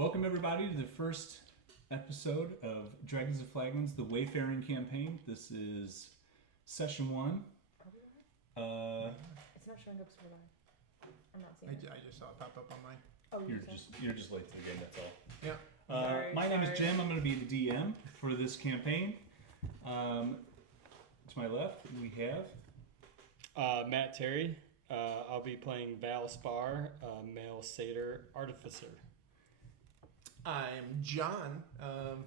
Welcome everybody to the first episode of Dragons and Flagons, the Wayfaring campaign. This is session 1. It's not showing up so live. I'm not seeing it. I just saw it pop up on mine. Oh, You're just late to the game, that's all. Yeah. My name is Jim. I'm going to be the DM for this campaign. To my left, we have Matt Terry. I'll be playing Val Spar, male satyr artificer. I'm John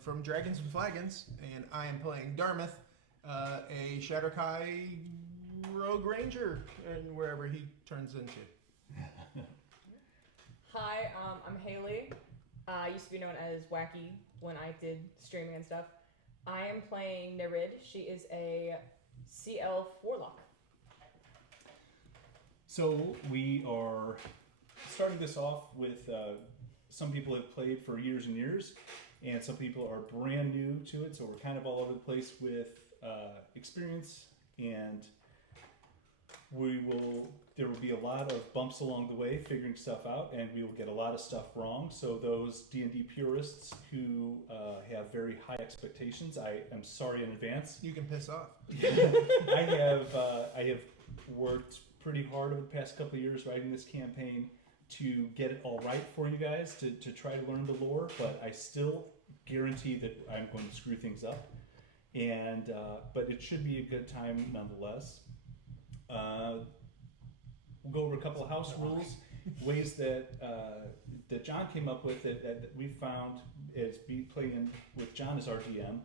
from Dragons and Flagons, and I am playing Darmythe, a Shatterkai rogue ranger, and wherever he turns into. Hi, I'm Hailey. I used to be known as Wacky when I did streaming and stuff. I am playing Nereid. She is a CL warlock. So we are starting this off with some people have played for years and years, and some people are brand new to it. So we're kind of all over the place with experience, and there will be a lot of bumps along the way figuring stuff out, and we will get a lot of stuff wrong. So those D&D purists who have very high expectations, I am sorry in advance. You can piss off. I have worked pretty hard over the past couple of years writing this campaign to get it all right for you guys, to try to learn the lore, but I still guarantee that I'm going to screw things up. And but it should be a good time nonetheless. We'll go over a couple of house rules, ways that that John came up with that we found as playing with John as our DM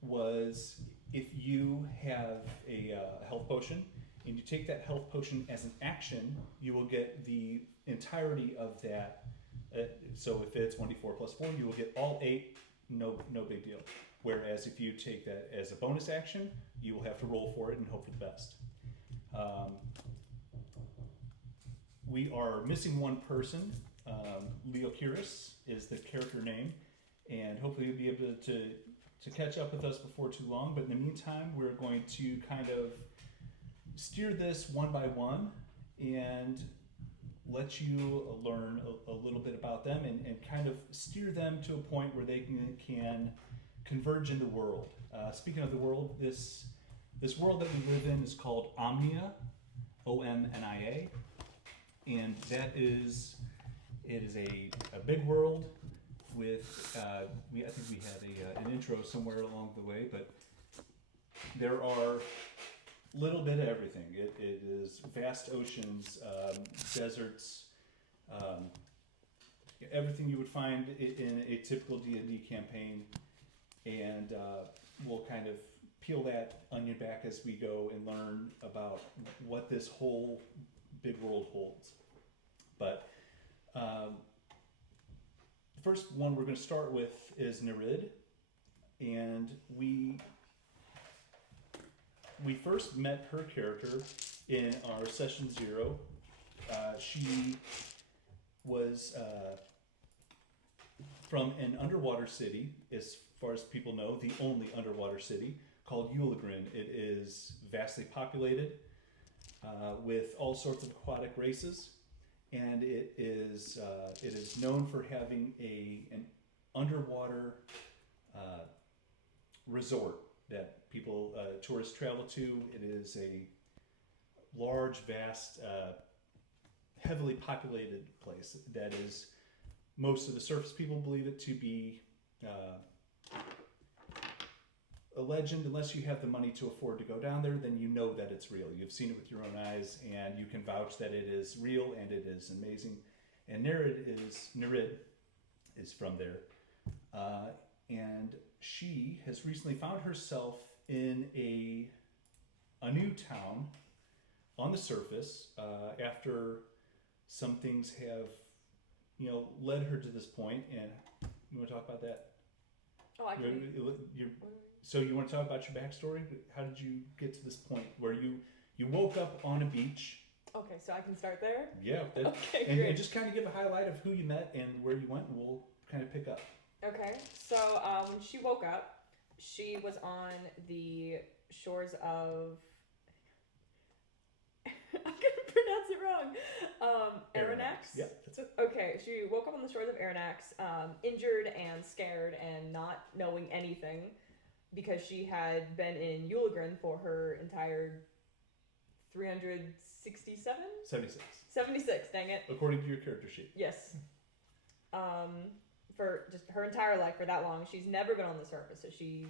was if you have a health potion and you take that health potion as an action, you will get the entirety of that. So if it's 1d4 plus 4, you will get all 8, no big deal. Whereas if you take that as a bonus action, you will have to roll for it and hope for the best. We are missing one person. Leo Curis is the character name, and hopefully you'll be able to catch up with us before too long. But in the meantime, we're going to kind of steer this one by one and let you learn a little bit about them and kind of steer them to a point where they can converge in the world. Speaking of the world, this world that we live in is called Omnia, Omnia, and it is a big world with I think we had an intro somewhere along the way, but there are little bit of everything. It is vast oceans, deserts, everything you would find in a typical D&D campaign, and we'll kind of peel that onion back as we go and learn about what this whole big world holds. But the first one we're going to start with is Nereid, and we first met her character in our session 0. She was from an underwater city, as far as people know, the only underwater city, called Eulagrin. It is vastly populated with all sorts of aquatic races, and it is known for having an underwater resort that people, tourists travel to. It is a large, vast, heavily populated place that is, most of the surface people believe it to be a legend. Unless you have the money to afford to go down there, then you know that it's real. You've seen it with your own eyes, and you can vouch that it is real and it is amazing. And Nereid is from there. And she has recently found herself in a new town on the surface after some things have, led her to this point. And you want to talk about that? Oh, I can. So you want to talk about your backstory? How did you get to this point where you woke up on a beach? Okay, so I can start there? Yeah. Okay, and great. just kind of give a highlight of who you met and where you went, and we'll kind of pick up. Okay, so when she woke up, she was on the shores of I'm gonna pronounce it wrong. Aranax? Yeah, that's it. Okay, she woke up on the shores of Aranax, injured and scared and not knowing anything because she had been in Eulagrin for her entire 367? 76. 76, dang it. According to your character sheet. Yes. For just her entire life, for that long, she's never been on the surface, so she's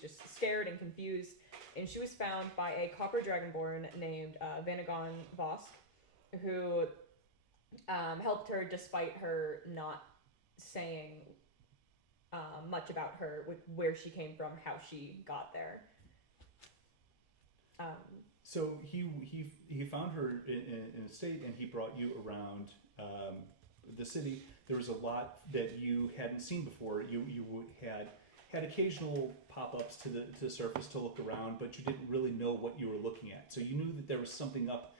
just scared and confused, and she was found by a copper dragonborn named Vanagon Vosk, who helped her despite her not saying much about her, with where she came from, how she got there. So he found her in a state, and he brought you around the city. There was a lot that you hadn't seen before. You had occasional pop-ups to the surface to look around, but you didn't really know what you were looking at. So you knew that there was something up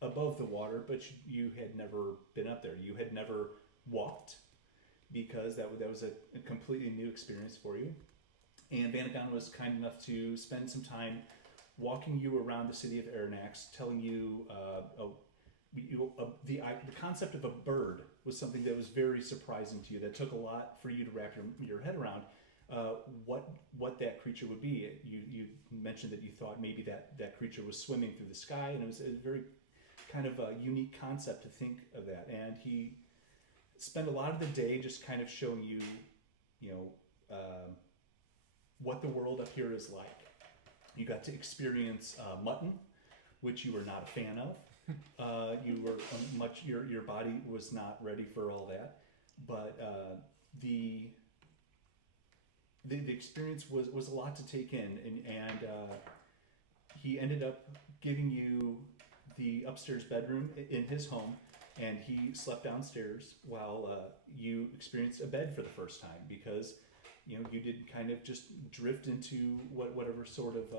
above the water, but you had never been up there. You had never walked, because that was a completely new experience for you. And Vanagon was kind enough to spend some time walking you around the city of Aranax, telling you the concept of a bird was something that was very surprising to you. That took a lot for you to wrap your head around. What that creature would be. You mentioned that you thought maybe that creature was swimming through the sky, and it was a very kind of a unique concept to think of that. And he spent a lot of the day just kind of showing you, what the world up here is like. You got to experience mutton, which you were not a fan of. You were your body was not ready for all that, but the experience was a lot to take in, and he ended up giving you the upstairs bedroom in his home, and he slept downstairs while you experienced a bed for the first time, because you did kind of just drift into whatever sort of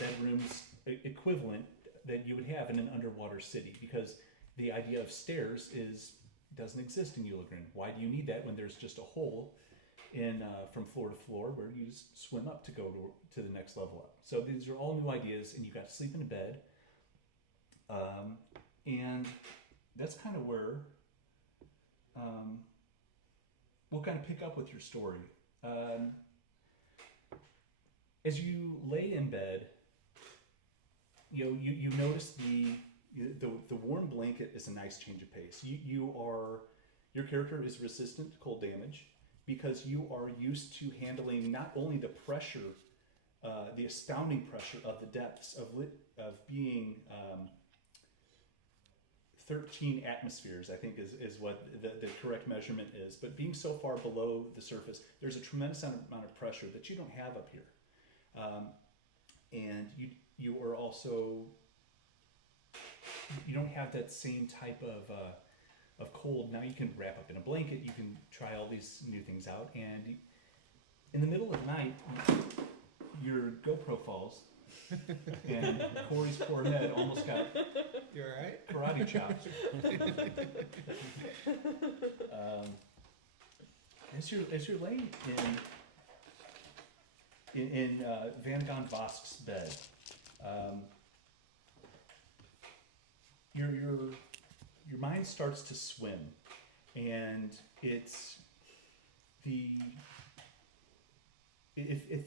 bedrooms equivalent that you would have in an underwater city, because the idea of stairs doesn't exist in Eulagrin. Why do you need that when there's just a hole in from floor to floor where you just swim up to go to the next level up? So these are all new ideas, and you got to sleep in a bed, and that's kind of where we'll kind of pick up with your story. As you lay in bed, you notice the warm blanket is a nice change of pace. Your character is resistant to cold damage because you are used to handling not only the pressure, the astounding pressure of the depths of being 13 atmospheres, I think is what the correct measurement is. But being so far below the surface, there's a tremendous amount of pressure that you don't have up here. And you are also, you don't have that same type of cold. Now you can wrap up in a blanket, you can try all these new things out, and in the middle of the night, your GoPro falls, and Corey's poor head almost got You all right? karate chopped. As you're laying in Vanagon Vosk's bed, your mind starts to swim, and it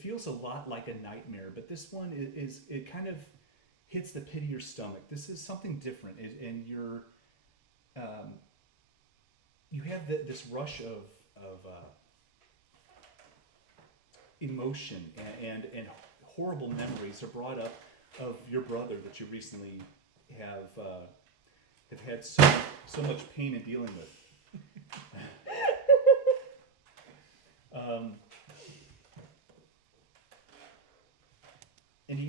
feels a lot like a nightmare, but this one it kind of hits the pit of your stomach. This is something different, and you have this rush of emotion and horrible memories are brought up of your brother that you recently have had so much pain in dealing with. And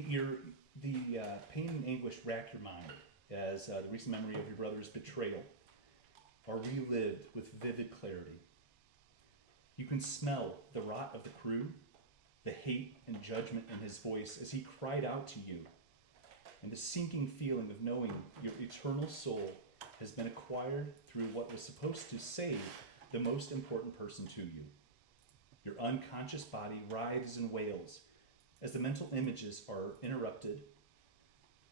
the pain and anguish rack your mind as the recent memory of your brother's betrayal are relived with vivid clarity. You can smell the rot of the crew, the hate and judgment in his voice as he cried out to you, and the sinking feeling of knowing your eternal soul has been acquired through what was supposed to save the most important person to you. Your unconscious body writhes and wails as the mental images are interrupted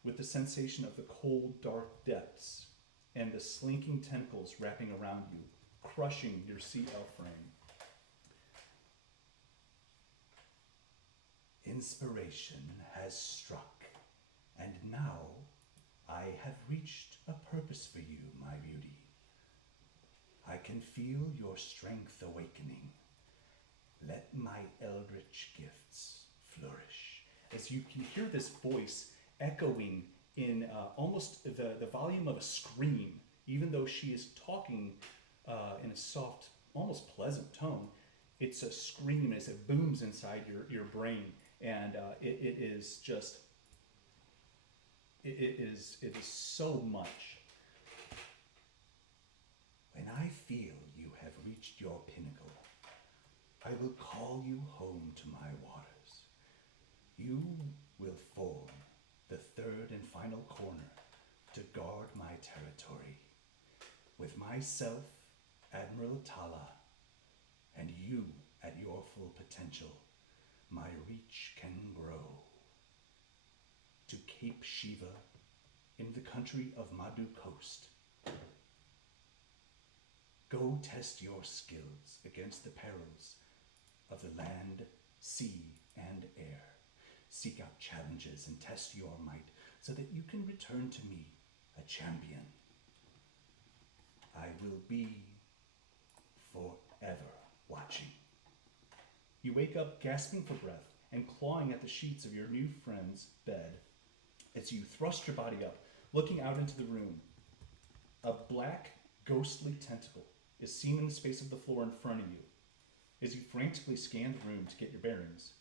with the sensation of the cold, dark depths and the slinking tentacles wrapping around you, crushing your sea elf frame. Inspiration has struck, and now I have reached a purpose for you, my beauty. I can feel your strength awakening. Let my eldritch gifts flourish. As you can hear this voice echoing in almost the volume of a scream, even though she is talking in a soft, almost pleasant tone, it's a scream as it booms inside your brain, and it is just, it is so much. When I feel you have reached your pinnacle, I will call you home to my waters. You will form the third and final corner to guard my territory. With myself, Admiral Tala, and you at your full potential, my reach can grow. To Cape Shiva, in the country of Madhu Coast. Go test your skills against the perils of the land, sea, and air. Seek out challenges and test your might so that you can return to me a champion. I will be forever watching. You wake up gasping for breath and clawing at the sheets of your new friend's bed as you thrust your body up, looking out into the room. A black, ghostly tentacle is seen in the space of the floor in front of you as you frantically scan the room to get your bearings.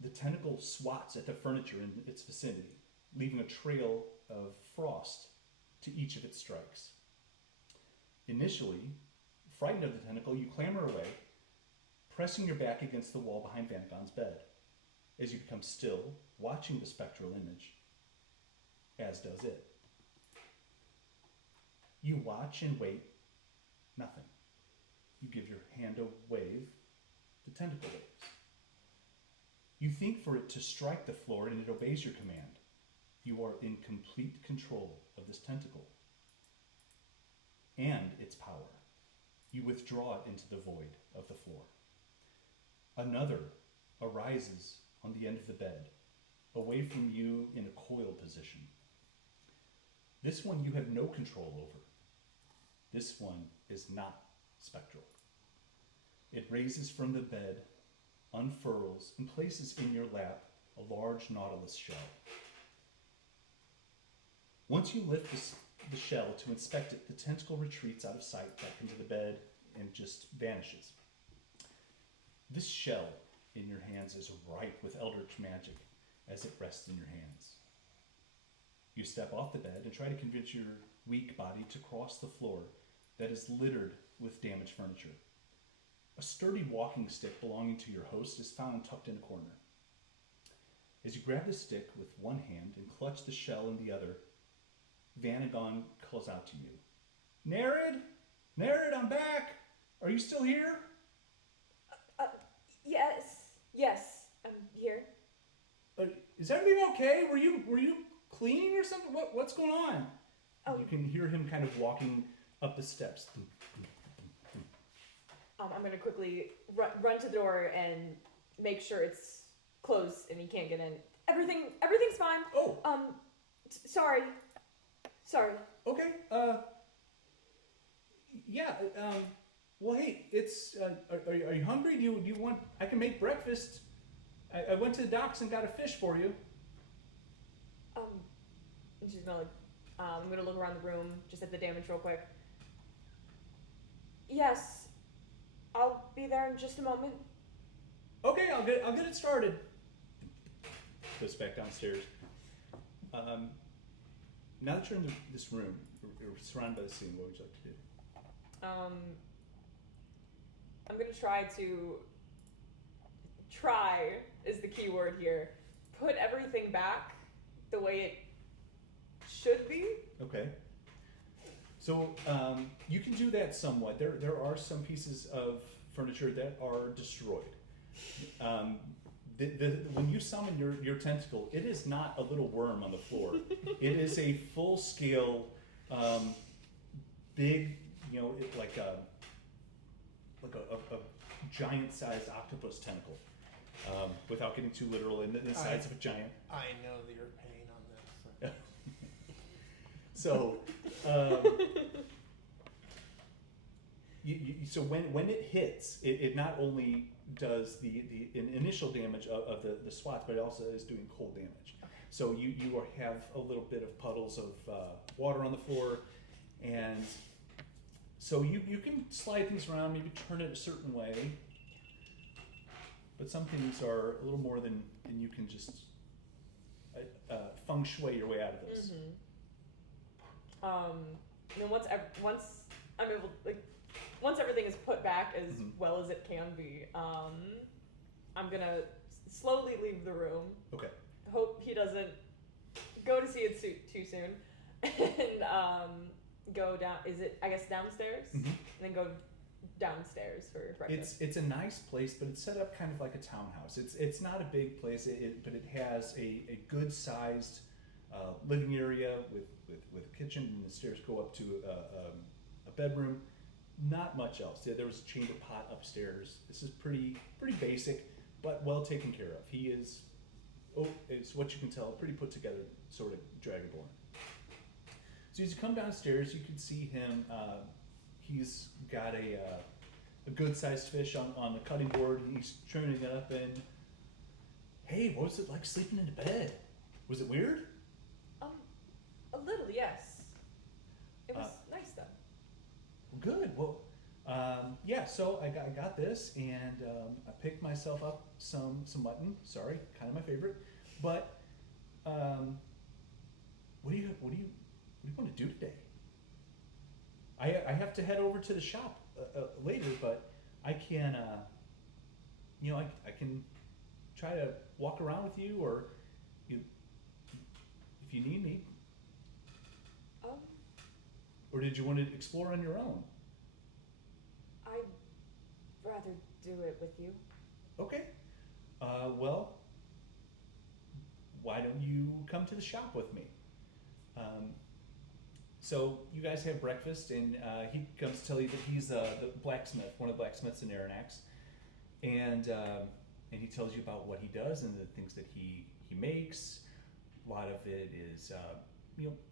The tentacle swats at the furniture in its vicinity, leaving a trail of frost to each of its strikes. Initially, frightened of the tentacle, you clamber away, pressing your back against the wall behind Vanagon's bed, as you become still, watching the spectral image, as does it. You watch and wait, nothing. You give your hand a wave, the tentacle waves. You think for it to strike the floor and it obeys your command. You are in complete control of this tentacle and its power. You withdraw it into the void of the floor. Another arises on the end of the bed, away from you in a coil position. This one you have no control over. This one is not spectral. It raises from the bed, unfurls, and places in your lap a large nautilus shell. Once you lift the shell to inspect it, the tentacle retreats out of sight back into the bed and just vanishes. This shell in your hands is ripe with eldritch magic as it rests in your hands. You step off the bed and try to convince your weak body to cross the floor that is littered with damaged furniture. A sturdy walking stick belonging to your host is found tucked in a corner. As you grab the stick with one hand and clutch the shell in the other, Vanagon calls out to you. Nereid? Nereid, I'm back! Are you still here? Yes, I'm here. Is everything okay? Were you cleaning or something? What's going on? Oh. You can hear him kind of walking up the steps. I'm gonna quickly run to the door and make sure it's closed and he can't get in. Everything's fine. Oh. Sorry. Okay. Yeah. Well, hey, it's. Are you hungry? Do you want? I can make breakfast. I went to the docks and got a fish for you. And she's gonna I'm gonna look around the room just at the damage real quick. Yes, I'll be there in just a moment. Okay, I'll get it started. Goes back downstairs. Now that you're in this room, you're surrounded by the scene. What would you like to do? I'm gonna try is the key word here. Put everything back the way it should be. Okay. So you can do that somewhat. There are some pieces of furniture that are destroyed. when you summon your tentacle, it is not a little worm on the floor. It is a full scale, big, like a giant sized octopus tentacle. Without getting too literal, in the size of a giant. I know your pain on this. So, so when it hits, it not only does the initial damage of the swats, but it also is doing cold damage. Okay. So you have a little bit of puddles of water on the floor, and so you can slide things around, maybe turn it a certain way, but some things are a little more than you can just feng shui your way out of this. And then once I'm able, once everything is put back as well as it can be, I'm gonna slowly leave the room. Okay. Hope he doesn't go to see it too soon, and go down. Is it, I guess, downstairs? And then go downstairs for breakfast. It's a nice place, but it's set up kind of like a townhouse. It's not a big place, but it has a good sized living area with a kitchen, and the stairs go up to a bedroom. Not much else. There was a chamber pot upstairs. This is pretty basic, but well taken care of. He is, it's what you can tell, pretty put together sort of dragonborn. So as you come downstairs, you can see him. He's got a good sized fish on the cutting board. He's trimming it up, and hey, what was it like sleeping in bed? Was it weird? A little, yes. It was nice though. Good. Well, yeah. So I got this, and I picked myself up some mutton. Sorry, kind of my favorite. But what do you want to do today? I have to head over to the shop later, but I can I can try to walk around with you, or if you need me. Or did you want to explore on your own? I'd rather do it with you. Okay. Well, why don't you come to the shop with me? So you guys have breakfast, and he comes to tell you that he's the blacksmith, one of the blacksmiths in Aranax, and he tells you about what he does and the things that he makes. A lot of it is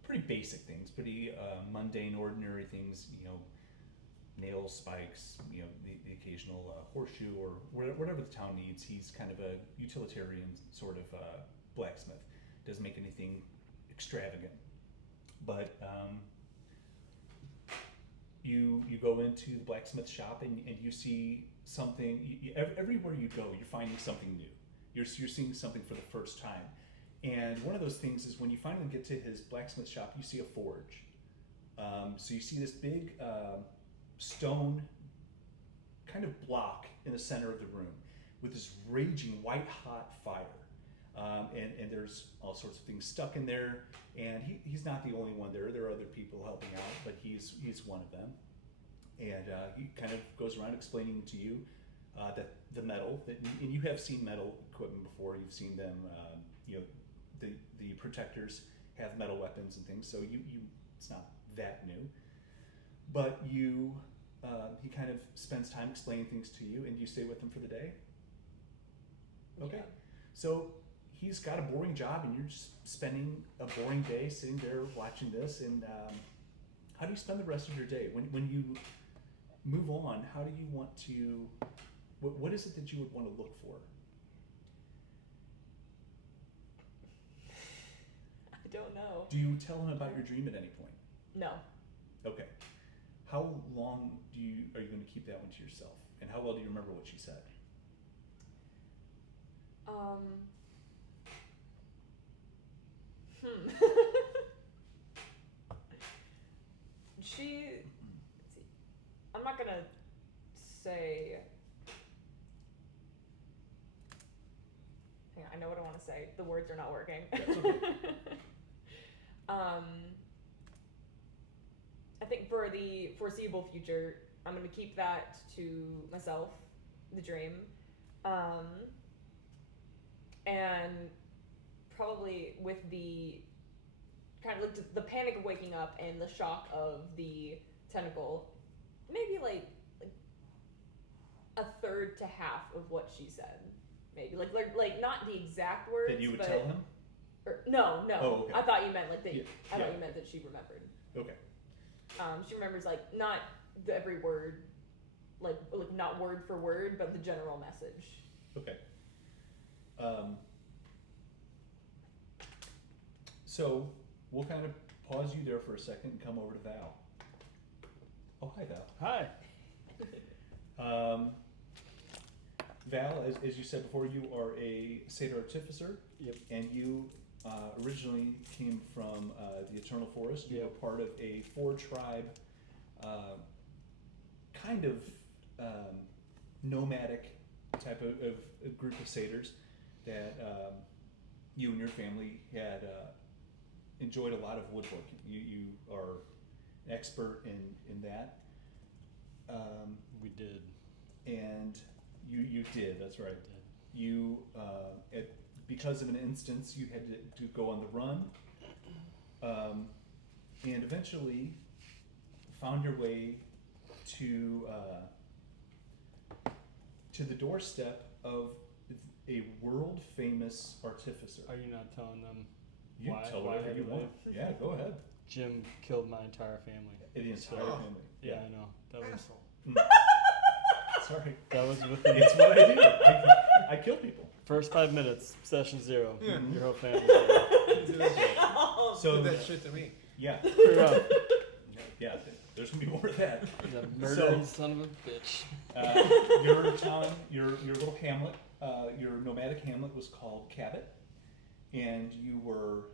pretty basic things, pretty mundane, ordinary things. Nails, spikes, the occasional horseshoe, or whatever the town needs. He's kind of a utilitarian sort of blacksmith. Doesn't make anything extravagant. But you go into the blacksmith shop, and you see something. Everywhere you go, you're finding something new. You're seeing something for the first time. And one of those things is when you finally get to his blacksmith shop, you see a forge. So you see this big stone kind of block in the center of the room with this raging white hot fire. And there's all sorts of things stuck in there. And he's not the only one there. There are other people helping out, but he's one of them. And he kind of goes around explaining to you that the metal, and you have seen metal equipment before. You've seen them, the protectors have metal weapons and things, so you it's not that new. But he kind of spends time explaining things to you, and you stay with him for the day. Okay. Yeah. So he's got a boring job, and you're just spending a boring day sitting there watching this. And how do you spend the rest of your day when you move on? How do you want to? What is it that you would want to look for? I don't know. Do you tell him about your dream at any point? No. Okay. How long are you going to keep that one to yourself? And how well do you remember what she said? Let's see. I'm not gonna say. Hang on, I know what I want to say. The words are not working. That's okay. I think for the foreseeable future, I'm gonna keep that to myself, the dream. and probably with the kind of like the panic of waking up and the shock of the tentacle, maybe like a third to half of what she said. Maybe like not the exact words. That you would but, tell him? No. Oh, okay. I thought you meant like that. Yeah, I thought yeah. you meant that she remembered. Okay. She remembers like not every word, like not word for word, but the general message. Okay. So we'll kind of pause you there for a second and come over to Val. Oh, hi, Val. Hi. Val, as you said before, you are a Satyr Artificer. Yep. And you originally came from the Eternal Forest. You Yep. were part of a 4-tribe kind of nomadic type of group of satyrs that you and your family had enjoyed a lot of woodworking. You are an expert in that. We did. And you did, that's right. You, because of an instance, you had to go on the run, and eventually found your way to the doorstep of a world famous artificer. Are you not telling them? You why- tell why whatever you they want. live? Yeah, go ahead. Jim killed my entire family. The entire Oh. family. Yeah, I know. Asshole. Sorry. That was within It's what I do. I kill people. first 5 minutes, session 0. Yeah. Your whole family. dead. Do that, So do that shit to me. yeah, Pretty rough. yeah. There's gonna be more of that. He's a murdering son of a bitch. Your town, your little hamlet, your nomadic hamlet was called Cabot, and you were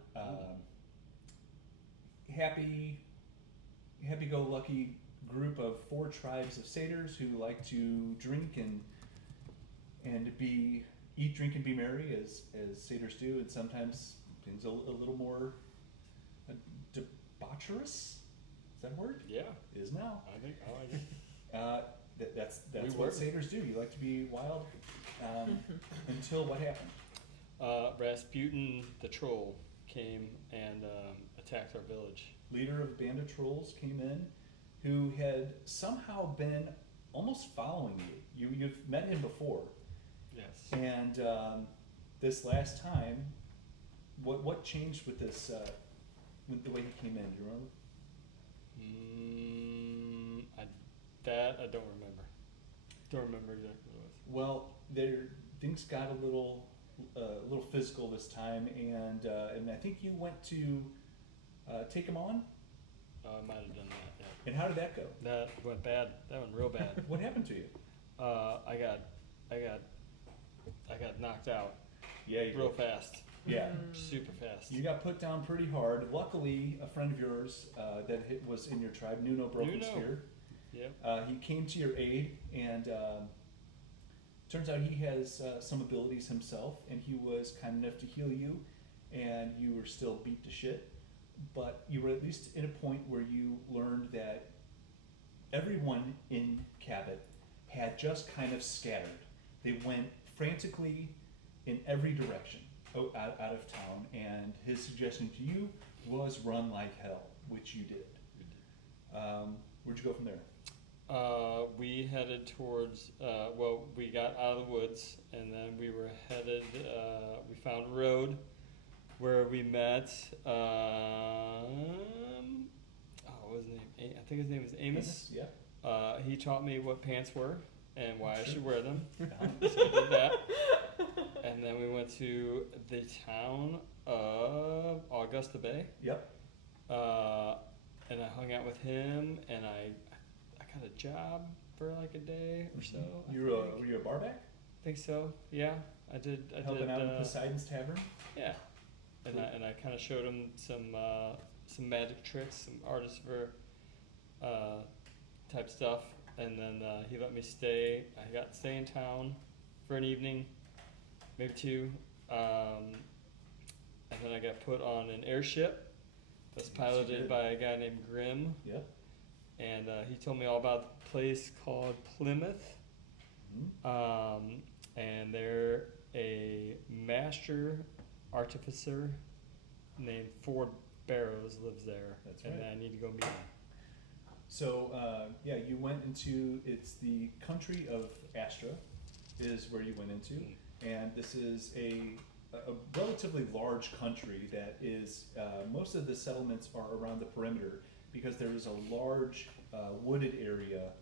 happy-go-lucky group of 4 tribes of satyrs who like to drink and eat, drink, and be merry as satyrs do, and sometimes things a little more debaucherous. Is that a word? Yeah, It is now. I think I like it. That's We what were. satyrs do. You like to be wild. Until what happened? Rasputin the troll came and attacked our village. Leader of a band of trolls came in, who had somehow been almost following you. You've met him before, Yes. and this last time, what changed with this? With the way he came in, do you remember? I don't remember. Don't remember exactly what it was. Well, things got a little physical this time, and I think you went to take him on. I might have done that. Yeah. And how did that go? That went bad. That went real bad. What happened to you? I got knocked out Yeah, you real did. fast, Yeah, super fast. you got put down pretty hard. Luckily, a friend of yours was in your tribe, Nuno Broken Nuno. Spear. Yep. He came to your aid, and turns out he has some abilities himself, and he was kind enough to heal you, and you were still beat to shit. But you were at least in a point where you learned that everyone in Cabot had just kind of scattered. They went frantically in every direction out of town, and his suggestion to you was run like hell, which you did. Where'd you go from there? We headed towards, we got out of the woods, and then we were headed, we found a road where we met, what was his name? I think his name was Amos. Yeah. He taught me what pants were and why I Sure. should wear them. So I did that. And then we went to the town of Augusta Bay. Yep. And I hung out with him, and I got a job for like a day or so. Were you a barback? I think so. Yeah, I did. Helping out in Poseidon's Tavern? Yeah, and Cool. I kind of showed him some magic tricks, some artificer type stuff, and then he let me stay. I got to stay in town for an evening, maybe 2, and then I got put on an airship that's Yes, you piloted did. by a guy named Grimm. Yep. And he told me all about the place called Plymouth. Mhm. And there a master artificer named Ford Barrows lives there. That's and right. I need to go meet him. So yeah, you went into, it's the country of Astra is where you went into, and this is a relatively large country that is, most of the settlements are around the perimeter because there is a large wooded area,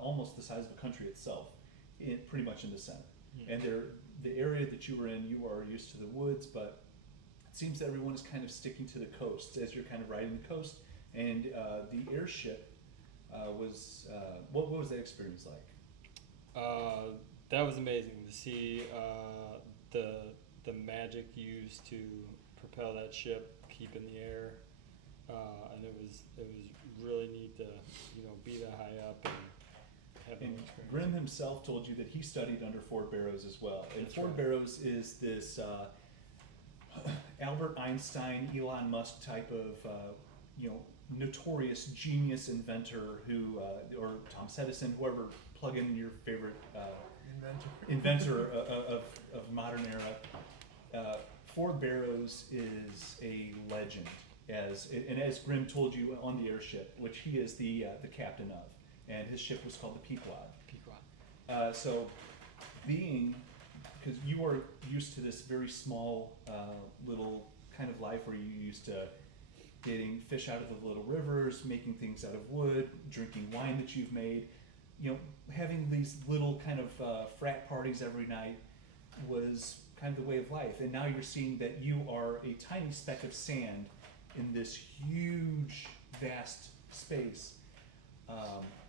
almost the size of the country itself, pretty much in the center. And the area that you were in, you are used to the woods, but it seems that everyone is kind of sticking to the coast as you're kind of riding the coast. And the airship was, what was that experience like? That was amazing to see the magic used to propel that ship, keep in the air, and it was really neat to be that high up and have that And experience. Grimm himself told you that he studied under Ford Barrows as well. And That's Ford right. Barrows is this Albert Einstein, Elon Musk type of notorious genius inventor who, or Thomas Edison, whoever, plug in your favorite inventor of modern era. Ford Barrows is a legend, as Grimm told you on the airship, which he is the captain of, and his ship was called the Pequod. So, because you are used to this very small little kind of life where you used to getting fish out of the little rivers, making things out of wood, drinking wine that you've made, having these little kind of frat parties every night was kind of the way of life. And now you're seeing that you are a tiny speck of sand in this huge, vast space,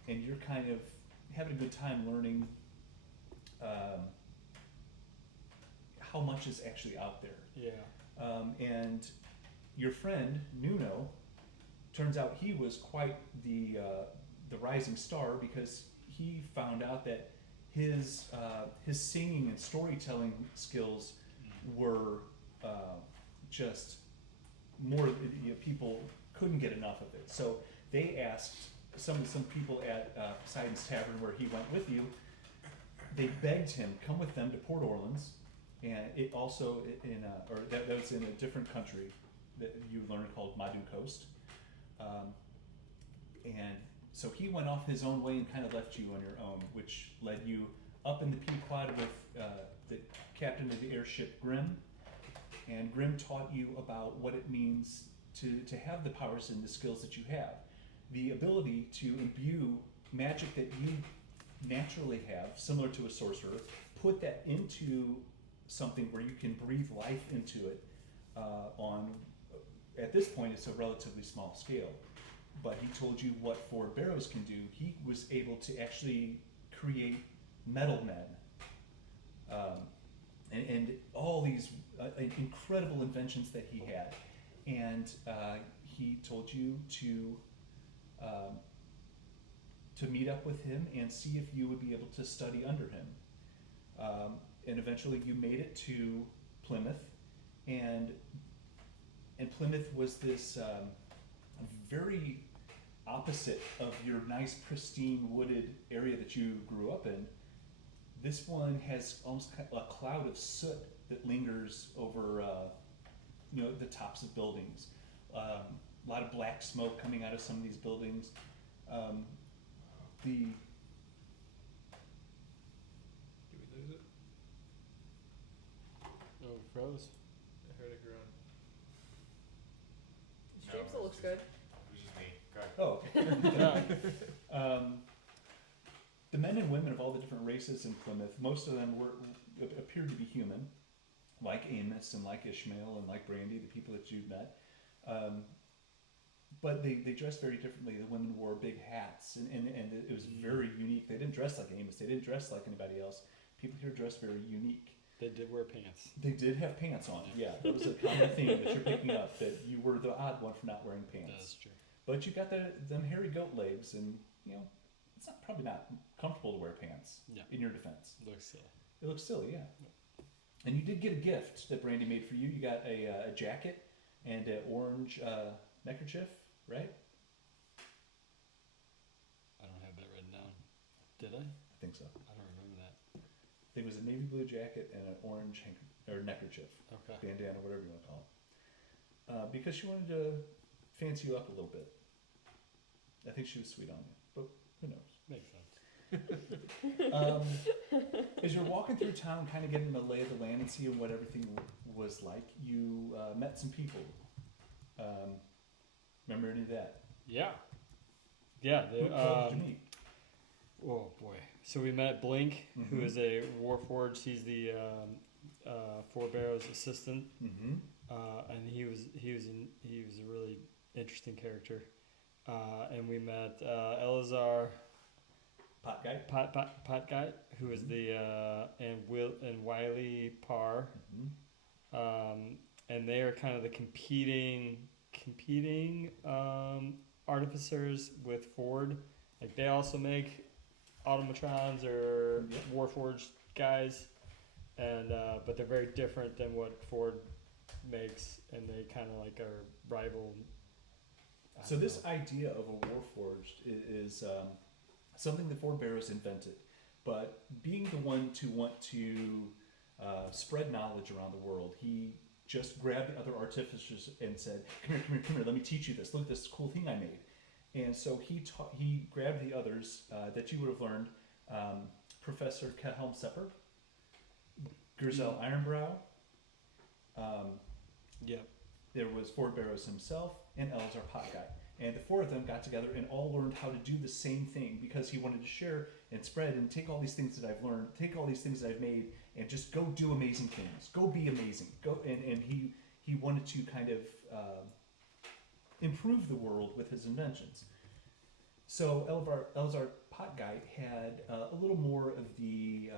and you're kind of having a good time learning how much is actually out there. Yeah. And your friend Nuno, turns out he was quite the rising star, because he found out that his singing and storytelling skills were just more. People couldn't get enough of it, so they asked some people at Poseidon's Tavern, where he went with you. They begged him come with them to Port Orleans, and it also that was in a different country that you learned called Madu Coast, and so he went off his own way and kind of left you on your own, which led you up in the Pequod with the captain of the airship Grimm, and Grimm taught you about what it means to have the powers and the skills that you have, the ability to imbue magic that you naturally have, similar to a sorcerer, put that into something where you can breathe life into it at this point it's a relatively small scale. But he told you what Ford Barrows can do. He was able to actually create metal men, and all these incredible inventions that he had. And he told you to meet up with him and see if you would be able to study under him. And eventually you made it to Plymouth, and Plymouth was this very opposite of your nice pristine wooded area that you grew up in. This one has almost a cloud of soot that lingers over the tops of buildings. A lot of black smoke coming out of some of these buildings. Did we lose it? Oh, froze. I heard it groan. Shape still looks good. It was just me. Go ahead. Oh, the men and women of all the different races in Plymouth, most of them appeared to be human, like Amos and like Ishmael and like Brandy, the people that you've met. But they dressed very differently. The women wore big hats, and it was very unique. They didn't dress like Amos. They didn't dress like anybody else. People here dressed very unique. They did wear pants. They did have pants on. Yeah, that was a common theme that you're picking up, that you were the odd one for not wearing pants. That's true. But you got them hairy goat legs, and it's probably not comfortable to wear pants. Yeah. In your defense, Looks silly. it looks silly, yeah. And you did get a gift that Brandy made for you. You got a jacket and an orange neckerchief, right? I don't have that written down. Did I? I think so. I don't remember that. think it was a navy blue jacket and an orange neckerchief, Okay. bandana, whatever you want to call it, because she wanted to fancy you up a little bit. I think she was sweet on you, but who knows? Makes sense. As you're walking through town, kind of getting the lay of the land and seeing what everything was like, you met some people. Remember any of that? Yeah. Yeah. Who did you meet? Oh boy. So we met Blink, who Mhm. is a Warforged. He's the Four Barrows assistant, Mm-hmm. and he was a really interesting character. And we met Elazar Pot guy. Pot guy, who is the and Wiley Parr. Mm-hmm. And they are kind of the competing artificers with Ford. Like they also make automatrons or Yep. Warforged guys, and but they're very different than what Ford makes, and they kind of like are rival. I So don't this know. idea of a warforged is something that Ford Barrows invented, but being the one to want to spread knowledge around the world, he just grabbed the other artificers and said, "Come here, come here, come here. Let me teach you this. Look at this cool thing I made." And so he grabbed the others that you would have learned: Professor Kehelm Sepper, Gerzel Ironbrow. Yep. There was Ford Barrows himself and Elazar Pot Guy. And the four of them got together and all learned how to do the same thing because he wanted to share and spread and take all these things that I've learned, take all these things that I've made, and just go do amazing things. Go be amazing. Go and he wanted to kind of improve the world with his inventions. So Elazar Pot Guy had a little more of the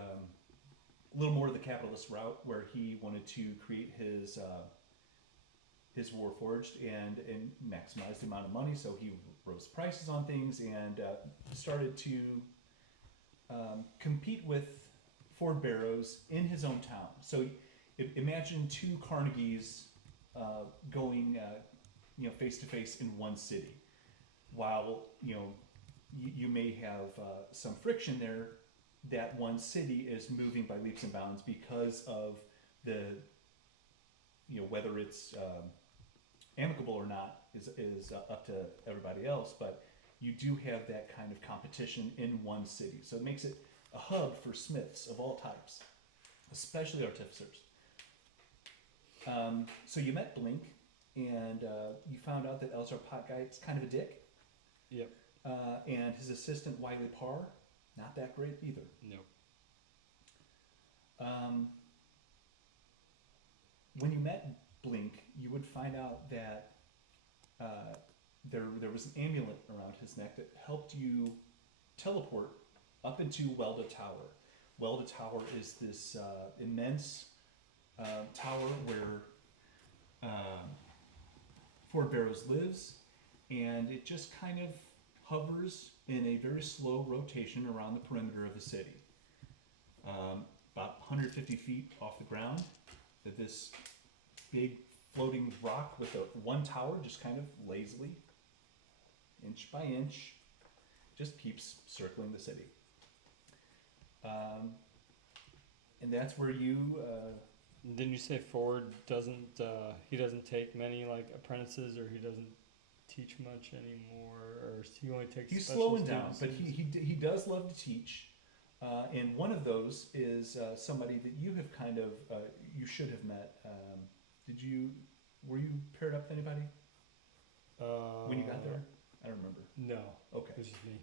capitalist route where he wanted to create his Warforged and maximize the amount of money, so he rose prices on things and started to compete with Ford Barrows in his own town. So imagine two Carnegies going face to face in one city, while you may have some friction there. That one city is moving by leaps and bounds because of the whether it's amicable or not is up to everybody else, but you do have that kind of competition in one city. So it makes it a hub for smiths of all types, especially artificers. So you met Blink, and you found out that Elazar Pot Guy is kind of a dick. Yep. And his assistant Wiley Parr, not that great either. No. When you met Blink, you would find out that there was an amulet around his neck that helped you teleport up into Welda Tower. Welda Tower is this immense tower where Ford Barrows lives, and it just kind of hovers in a very slow rotation around the perimeter of the city. About 150 feet off the ground, that this big floating rock with one tower just kind of lazily, inch by inch, just keeps circling the city. And that's where you... Didn't you say Ford doesn't take many like apprentices, or he doesn't teach much anymore, or he only takes he's special slowing down, students? but he does love to teach. And one of those is somebody that you have kind of, you should have met. Were you paired up with anybody when you got there? I don't remember. No. Okay. It was just me.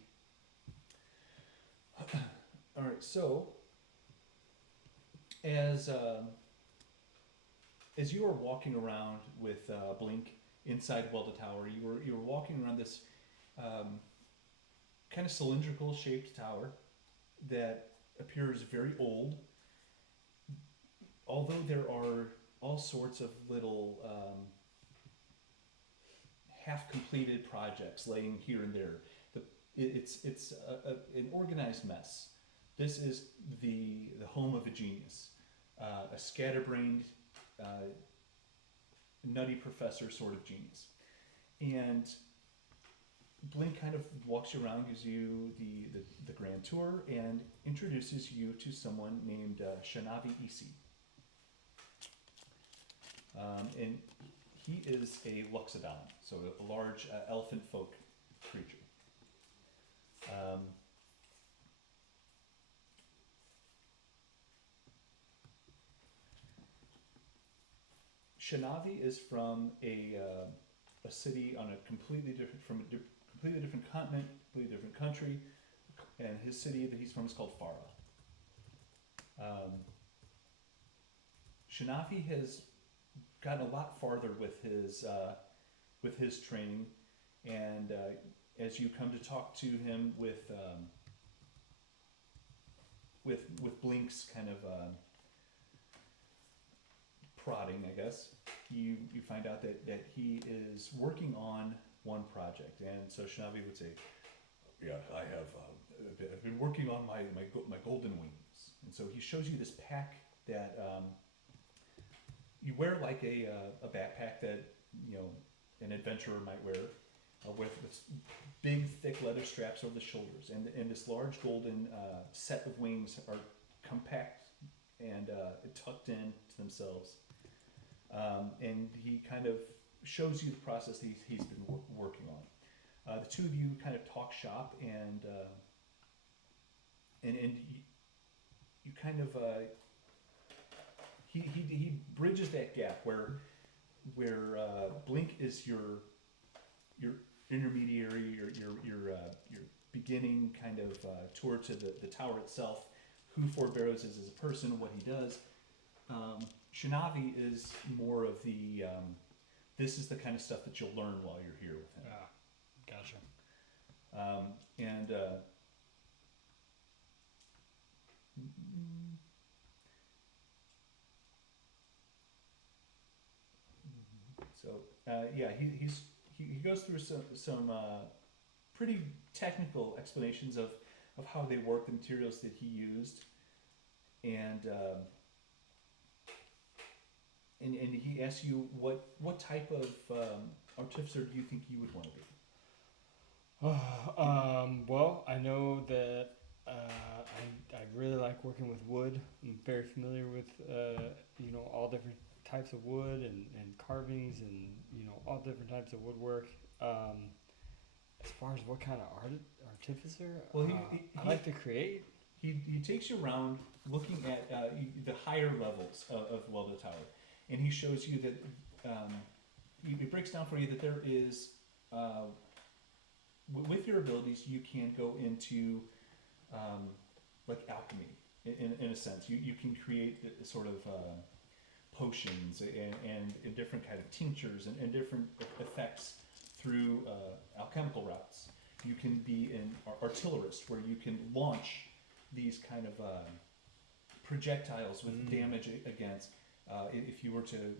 All right. So, as you were walking around with Blink inside Welda Tower, you were walking around this kind of cylindrical shaped tower that appears very old. Although there are all sorts of little half-completed projects laying here and there. It's an organized mess. This is the home of a genius, a scatterbrained, nutty professor sort of genius. And Blink kind of walks you around, gives you the grand tour, and introduces you to someone named Shanavi Isi. And he is a Luxodon, so a large elephant folk creature. Shanavi is from a city on a completely different continent, completely different country, and his city that he's from is called Farah. Shanavi has gotten a lot farther with his training, and as you come to talk to him with Blink's kind of prodding, I guess, you find out that he is working on one project, and so Shanavi would say, "Yeah, I've been working on my golden wings," and so he shows you this pack that you wear like a backpack that an adventurer might wear, with big thick leather straps over the shoulders, and this large golden set of wings are compact and tucked in to themselves. And he kind of shows you the process that he's been working on. The two of you kind of talk shop, and you kind of he bridges that gap where Blink is your intermediary, your beginning kind of tour to the tower itself, who Ford Barrows is as a person, what he does. Shanavi is more of the this is the kind of stuff that you'll learn while you're here with him. Gotcha. He goes through some pretty technical explanations of how they work, the materials that he used, and he asks you what type of artificer do you think you would want to be? Well, I know that I really like working with wood. I'm very familiar with all different types of wood and carvings and all different types of woodwork. As far as what kind of artificer, well, I like to create. He takes you around looking at the higher levels of the tower, and he shows you that he breaks down for you that there is with your abilities you can go into like alchemy in a sense. You can create the sort of potions and different kind of tinctures and different effects through alchemical routes. You can be an artillerist where you can launch these kind of projectiles with damage against if you were to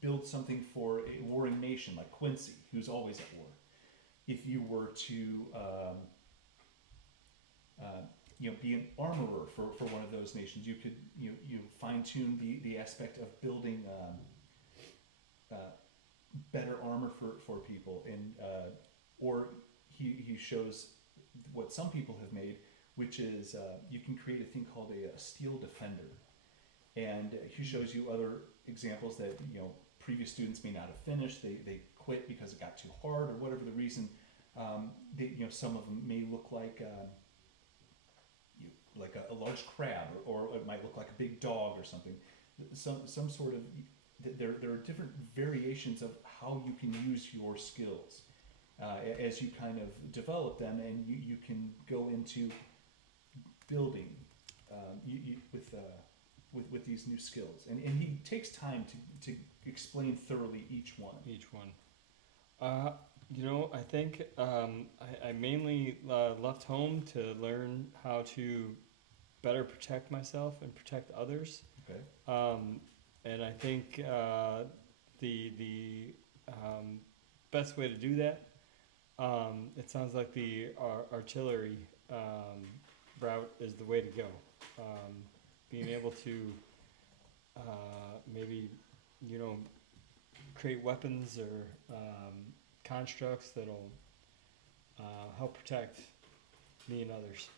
build something for a warring nation like Quincy, who's always at war. If you were to be an armorer for one of those nations, you could you fine-tune the aspect of building better armor for people, and or he shows what some people have made, which is you can create a thing called a steel defender, and he shows you other examples that previous students may not have finished. They quit because it got too hard or whatever the reason. Some of them may look like a large crab, or it might look like a big dog or something. Some sort of there are different variations of how you can use your skills as you kind of develop them, and you can go into building with these new skills, and he takes time to explain thoroughly each one. I think I mainly left home to learn how to better protect myself and protect others. Okay. And I think the best way to do that, it sounds like the artillery route is the way to go. Being able to maybe create weapons or constructs that'll help protect me and others.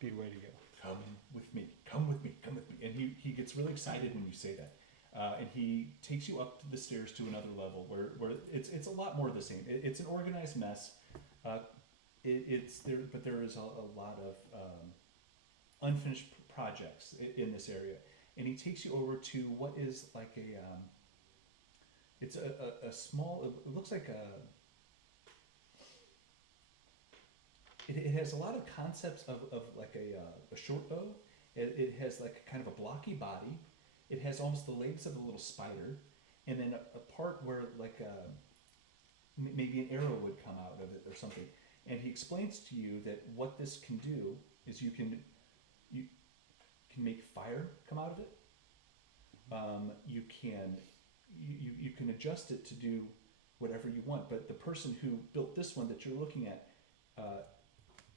Be the way to go. Come with me, come with me, come with me. And he gets really excited when you say that. And he takes you up to the stairs to another level where it's a lot more of the same. It's an organized mess. It's there, but there is a lot of unfinished projects in this area. And he takes you over to what is like it's a small, it looks like it has a lot of concepts of like a short bow. It has like kind of a blocky body. It has almost the legs of a little spider, and then a part where like maybe an arrow would come out of it or something. And he explains to you that what this can do is you can make fire come out of it. You can adjust it to do whatever you want. But the person who built this one that you're looking at,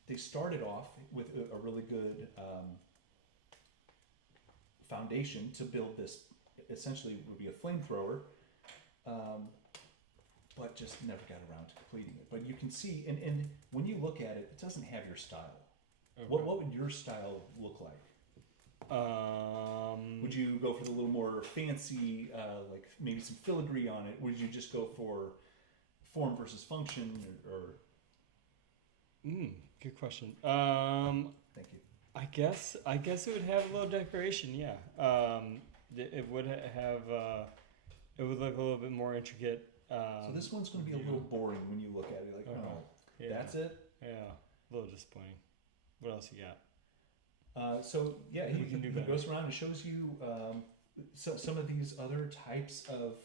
they started off with a really good foundation to build this. Essentially, would be a flamethrower, but just never got around to completing it. But you can see, and when you look at it, it doesn't have your style. Okay. What would your style look like? Would you go for the little more fancy, like maybe some filigree on it? Would you just go for form versus function, or? Good question. Thank you. I guess it would have a little decoration. Yeah. It would have. It would look a little bit more intricate. So this one's going to be a little boring when you look at it. Like, oh, yeah. that's it. Yeah. A little disappointing. What else you got? So yeah, he can do he better. goes around and shows you some of these other types of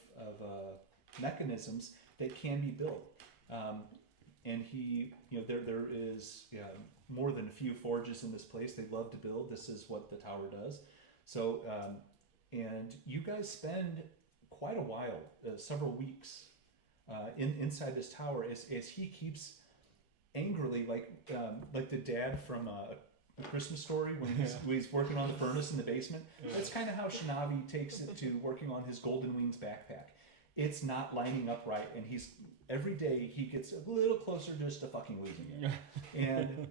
mechanisms that can be built. And he, there is more than a few forges in this place. They love to build. This is what the tower does. So, and you guys spend quite a while, several weeks, inside this tower as he keeps angrily, like the dad from A Christmas Story when he's working on the furnace in the basement. Yeah. That's kind of how Shinavi takes it to working on his Golden Wings backpack. It's not lining up right, and every day he gets a little closer just to fucking losing it. And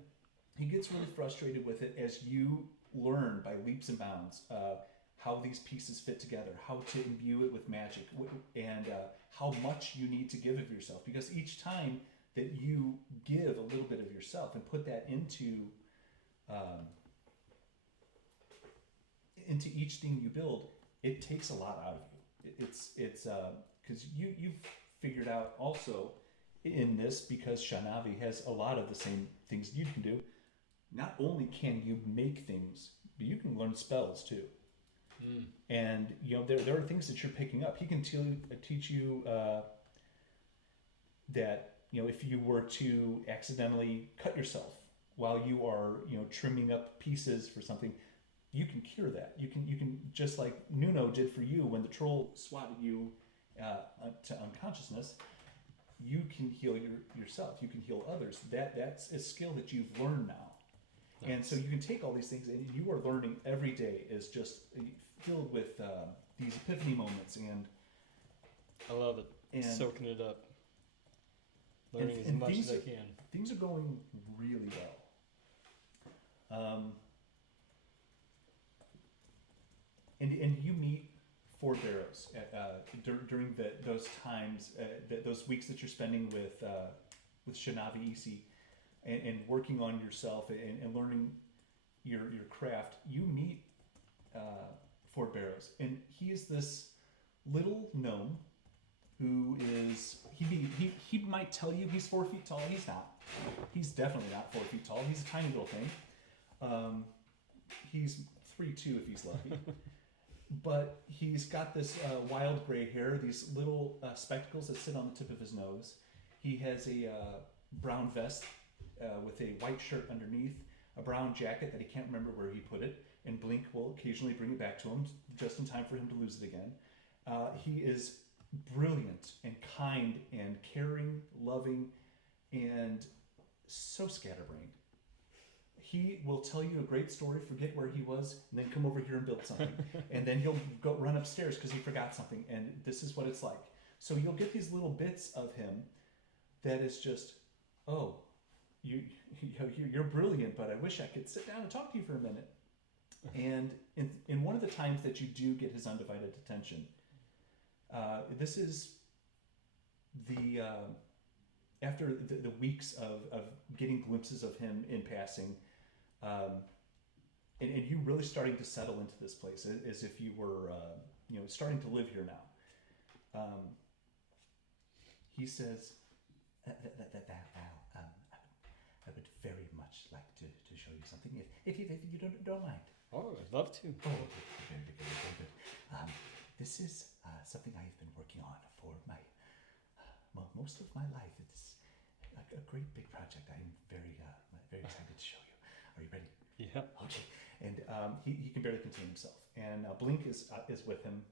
he gets really frustrated with it as you learn by leaps and bounds how these pieces fit together, how to imbue it with magic, and how much you need to give of yourself. Because each time that you give a little bit of yourself and put that into each thing you build, it takes a lot out of you. It's because you've figured out also in this, because Shanavi has a lot of the same things you can do. Not only can you make things, but you can learn spells too. And there are things that you're picking up. He can teach you that if you were to accidentally cut yourself while you are trimming up pieces for something, you can cure that. You can just like Nuno did for you when the troll swatted you to unconsciousness. You can heal yourself. You can heal others. That's a skill that you've learned now. Nice. And so you can take all these things, and you are learning every day is just filled with these epiphany moments. And I love it. And soaking it up. Learning as much as I can. Things are going really well. And you meet Ford Barrows during those times, those weeks that you're spending with Shanavi Isi, and working on yourself and learning your craft. You meet Ford Barrows, and he is this little gnome who is he might tell you he's 4 feet tall. He's not. He's definitely not 4 feet tall. He's a tiny little thing. He's 3'2" if he's lucky. But he's got this wild gray hair, these little spectacles that sit on the tip of his nose. He has a brown vest with a white shirt underneath, a brown jacket that he can't remember where he put it, and Blink will occasionally bring it back to him just in time for him to lose it again. He is brilliant and kind and caring, loving, and so scatterbrained. He will tell you a great story, forget where he was, and then come over here and build something. And then he'll go run upstairs because he forgot something, and this is what it's like. So you'll get these little bits of him that is just, oh, you're brilliant, but I wish I could sit down and talk to you for a minute. And in one of the times that you do get his undivided attention, this is the after the weeks of getting glimpses of him in passing, and you really starting to settle into this place as if you were starting to live here now. He says, Val, I would very much like to show you something if you don't mind. Oh, I'd love to. Oh, very good. This is something I have been working on for most of my life. It's a great big project. I'm very excited to show you. Are you ready? Yeah. Okay. And he can barely contain himself. And Blink is with him,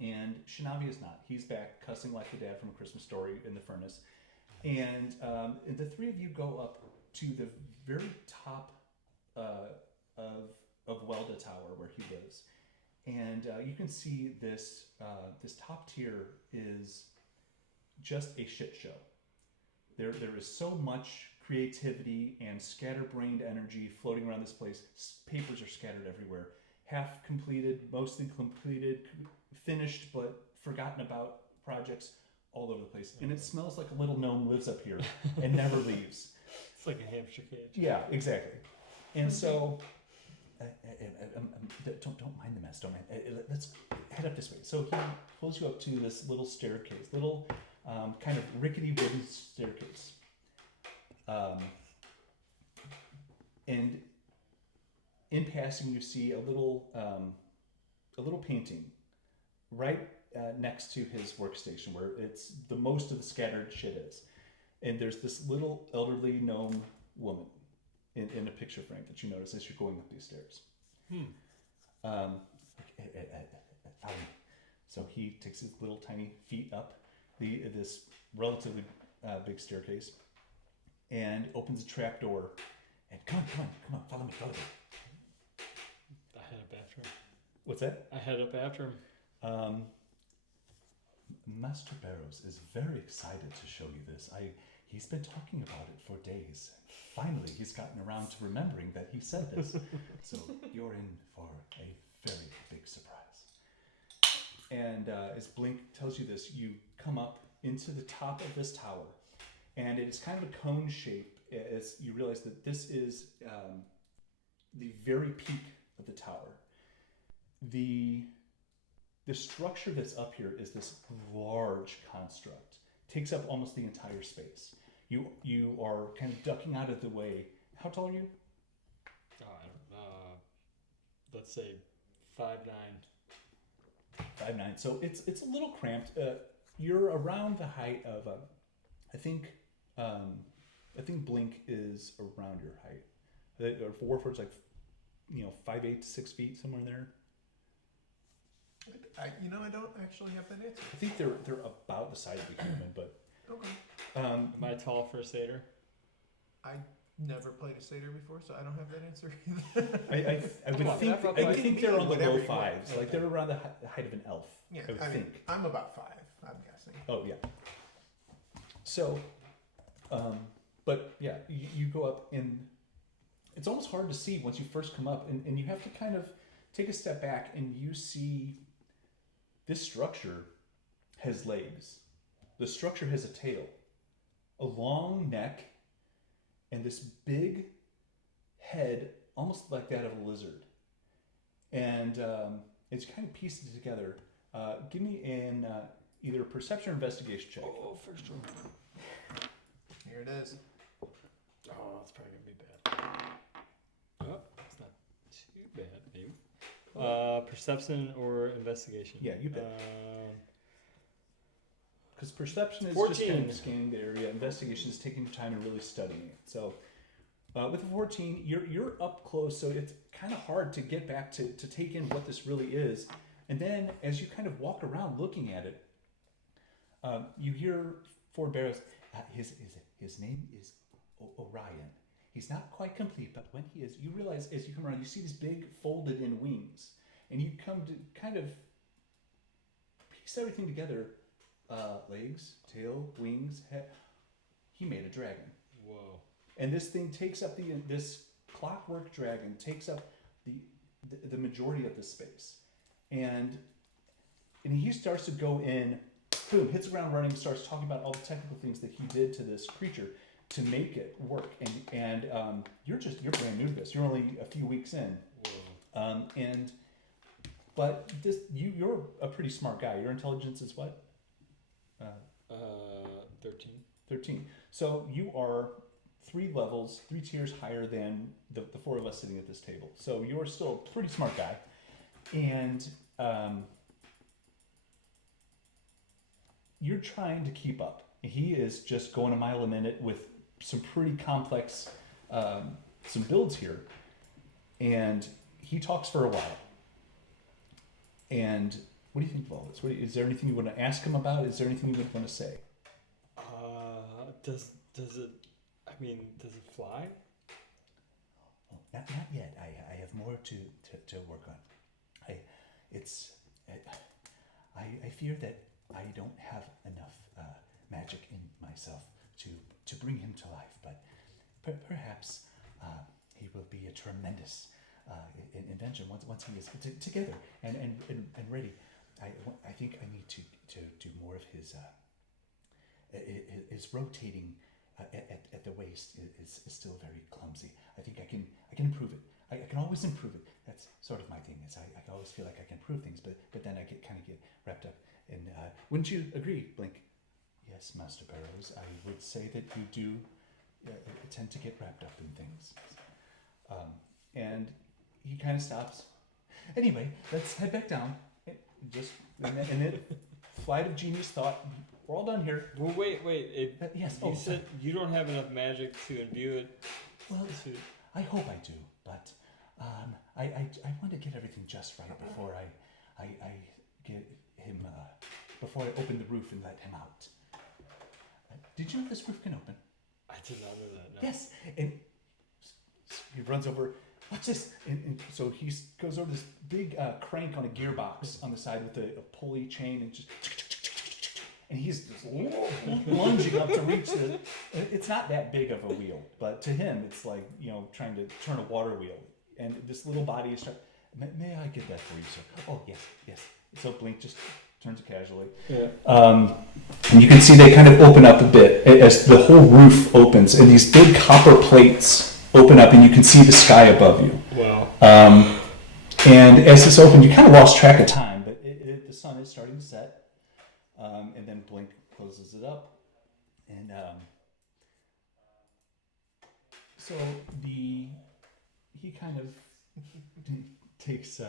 and Shinavi is not. He's back cussing like the dad from A Christmas Story in the furnace. And the three of you go up to the very top of Welda Tower where he lives, and you can see this top tier is just a shit show. There is so much creativity and scatterbrained energy floating around this place. Papers are scattered everywhere, half completed, mostly completed, finished but forgotten about projects all over the place. And it smells like a little gnome lives up here and never leaves. It's like a hamster cage. Yeah, exactly. And so, don't mind the mess. Don't mind. Let's head up this way. So he pulls you up to this little staircase, little kind of rickety wooden staircase. And in passing, you see a little painting right next to his workstation, where it's the most of the scattered shit is. And there's this little elderly gnome woman in a picture frame that you notice as you're going up these stairs. Follow me. So he takes his little tiny feet up this relatively big staircase and opens a trap door. And come on, follow me. I head up after him. What's that? I head up after him. Master Barrows is very excited to show you this. He's been talking about it for days. Finally, he's gotten around to remembering that he said this. So you're in for a very big surprise. And as Blink tells you this, you come up into the top of this tower, and it is kind of a cone shape as you realize that this is the very peak of the tower. The structure that's up here is this large construct. Takes up almost the entire space. You are kind of ducking out of the way. How tall are you? Let's say 5'9". 5'9". So it's a little cramped. You're around the height of I think Blink is around your height. Or Warford's like 5'8" to 6 feet, somewhere in there. I don't actually have that answer. I think they're about the size of a human, but Okay. Am I tall for a satyr? I never played a satyr before, so I don't have that answer either. I think they're on the Whatever low you want. fives. Like they're around the height of an elf. Yeah, I would think. I'm about 5, I'm guessing. Oh yeah. So, but yeah, you go up, and it's almost hard to see once you first come up, and you have to kind of take a step back, and you see this structure has legs. The structure has a tail, a long neck, and this big head, almost like that of a lizard. And it's kind of pieced together. Give me an either a perception or investigation check. Oh, first one. Here it is. Oh, that's probably gonna be bad. Oh, it's not too bad, maybe. Perception or investigation? Yeah, you bet. Because perception is 14. just kind of scanning the area. Investigation is taking time and really studying it. So with a 14, you're up close, so it's kind of hard to get back to take in what this really is. And then as you kind of walk around looking at it, you hear Ford Barrows. His name is Orion. He's not quite complete, but when he is, you realize as you come around, you see these big folded in wings, and you come to kind of piece everything together. Legs, tail, wings, head. he made a dragon. Whoa. And this thing takes up this clockwork dragon takes up the majority of the space. And he starts to go in, boom, hits the ground running, starts talking about all the technical things that he did to this creature to make it work. And you're brand new to this. You're only a few weeks in. Whoa. But you're a pretty smart guy. Your intelligence is what? 13. 13. So you are 3 tiers higher than the 4 of us sitting at this table. So you're still a pretty smart guy. And you're trying to keep up. He is just going a mile a minute with some pretty complex some builds here. And he talks for a while. And what do you think of all this? Is there anything you want to ask him about? Is there anything you would want to say? Does it? I mean, does it fly? Oh, not yet. I have more to work on. I fear that I don't have enough magic in myself to bring him to life, but perhaps he will be a tremendous invention once he is together and ready. I think I need to do more of his rotating at the waist is still very clumsy. I think I can improve it. I can always improve it. That's sort of my thing. Is I always feel like I can improve things, but then I get wrapped up in. Wouldn't you agree, Blink? Yes, Master Burrows. I would say that you do tend to get wrapped up in things. And he kind of stops. Anyway, let's head back down. And it flight of genius thought. We're all done here. Well, wait. Yes. You said you don't have enough magic to imbue it. Well, I hope I do, but I want to get everything just right before I get him before I open the roof and let him out. Did you know this roof can open? I did not know that. No. Yes, and he runs over. What's this? And so he goes over this big crank on a gearbox on the side with a pulley chain and just. And he's just lunging up to reach the. It's not that big of a wheel, but to him, it's like trying to turn a water wheel. And this little body is trying. May I get that for you, sir? Oh yes. So Blink just turns it casually. Yeah. And you can see they kind of open up a bit as the whole roof opens, and these big copper plates open up, and you can see the sky above you. Wow. And as this opened, you kind of lost track of time, but the sun is starting to set. And then Blink closes it up, and so he kind of takes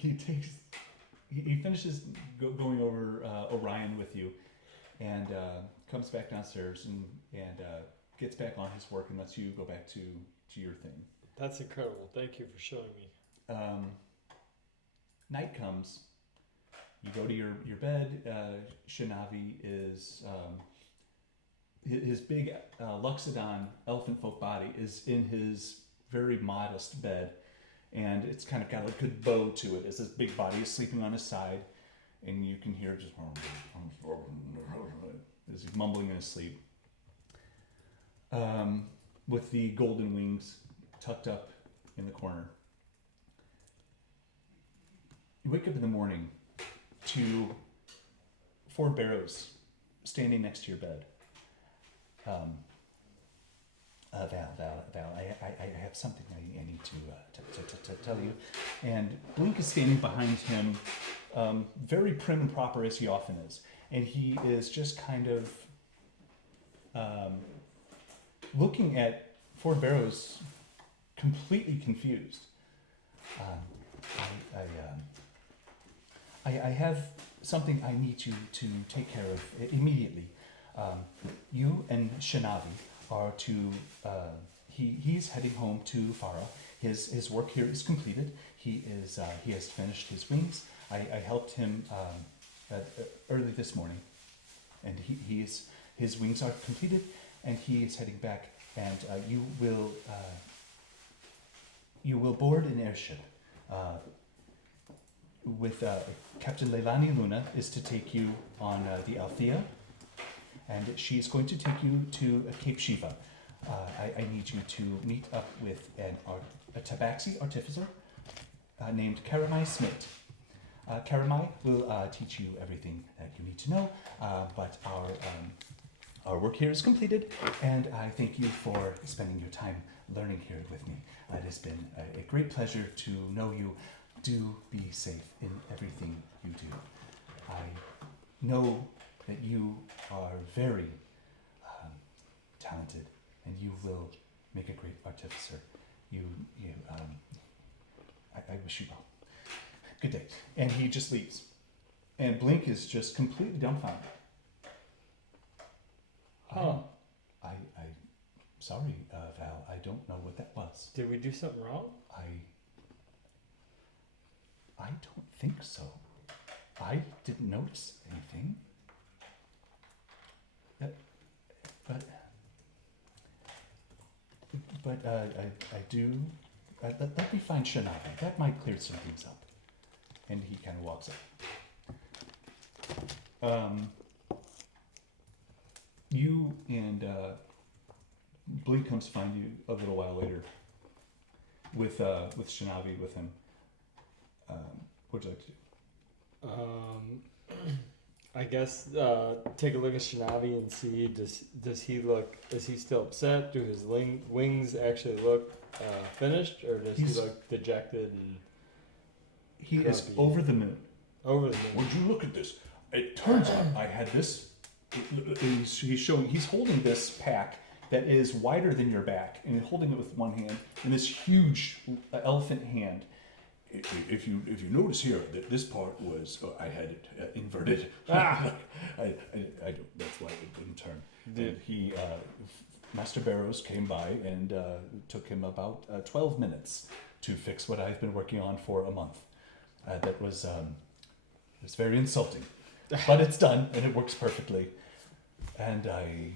he finishes going over Orion with you, and comes back downstairs and gets back on his work and lets you go back to your thing. That's incredible. Thank you for showing me. Night comes. You go to your bed. Shinavi is his big Luxodon elephant folk body is in his very modest bed, and it's kind of got a good bow to it as his big body is sleeping on his side, and you can hear just as he's mumbling in his sleep. With the golden wings tucked up in the corner. You wake up in the morning to 4 barrows standing next to your bed. Val, I have something I need to tell you. And Blink is standing behind him, very prim and proper as he often is. And he is just kind of looking at 4 barrows, completely confused. I have something I need you to take care of immediately. You and Shinavi are to. He's heading home to Farah. His work here is completed. He has finished his wings. I helped him early this morning, and his wings are completed, and he is heading back. And you will board an airship. With Captain Leilani Luna is to take you on the Althea, and she is going to take you to Cape Shiva. I need you to meet up with a tabaxi artificer named Karamai Smith. Karamai will teach you everything that you need to know, but our work here is completed, and I thank you for spending your time learning here with me. It has been a great pleasure to know you. Do be safe in everything you do. I know that you are very talented, and you will make a great artificer. I wish you well. Good day. And he just leaves. And Blink is just completely dumbfounded. Huh. I'm sorry, Val. I don't know what that was. Did we do something wrong? I don't think so. I didn't notice anything. But I do. Let me find Shanabi. That might clear some things up. And he kind of walks up. You and Blink comes to find you a little while later with Shanabi with him. What'd you like to do? I guess take a look at Shanabi and see does he look, is he still upset? Do his wings actually look finished, or does he look dejected and he is grumpy? over the moon. Over the moon. Would you look at this? It turns out I had this. He's holding this pack that is wider than your back, and holding it with one hand, and this huge elephant hand. If you notice here that this part was I had it inverted. I don't, that's why it didn't turn. And he Master Barrows came by and took him about 12 minutes to fix what I've been working on for a month. That was it was very insulting, but it's done and it works perfectly. And I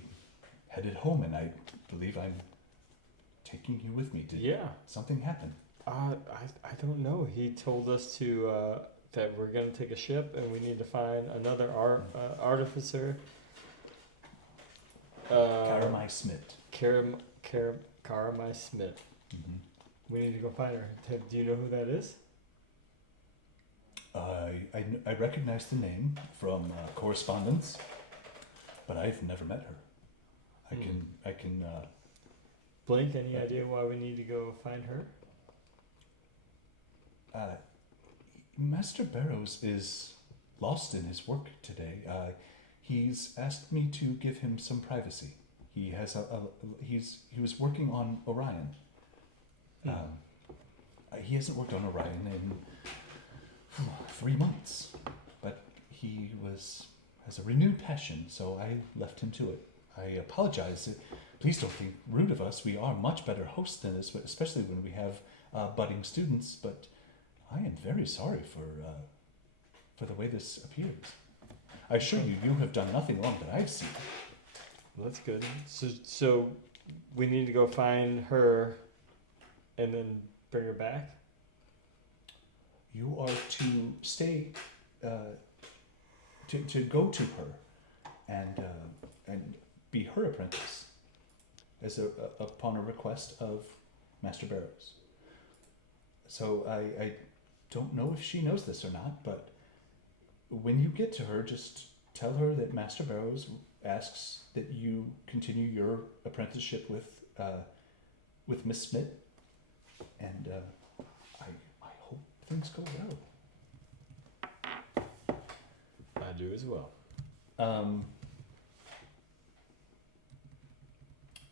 headed home, and I believe I'm taking you with me. Did something happen? I don't know. He told us to that we're gonna take a ship and we need to find another artificer. Karamai Smith. Karamai Smith. Mm-hmm. We need to go find her. Do you know who that is? I recognize the name from correspondence, but I've never met her. I can. Blink, any idea why we need to go find her? Master Barrows is lost in his work today. He's asked me to give him some privacy. He has he was working on Orion. He hasn't worked on Orion in 3 months, but he has a renewed passion, so I left him to it. I apologize. Please don't think rude of us. We are much better hosts than this, especially when we have budding students, but I am very sorry for the way this appears. I assure you, you have done nothing wrong that I've seen. Well, that's good. So we need to go find her and then bring her back? You are to stay, to go to her and be her apprentice as upon a request of Master Barrows. So I don't know if she knows this or not, but when you get to her, just tell her that Master Barrows asks that you continue your apprenticeship with Miss Smith, and I hope things go well. I do as well.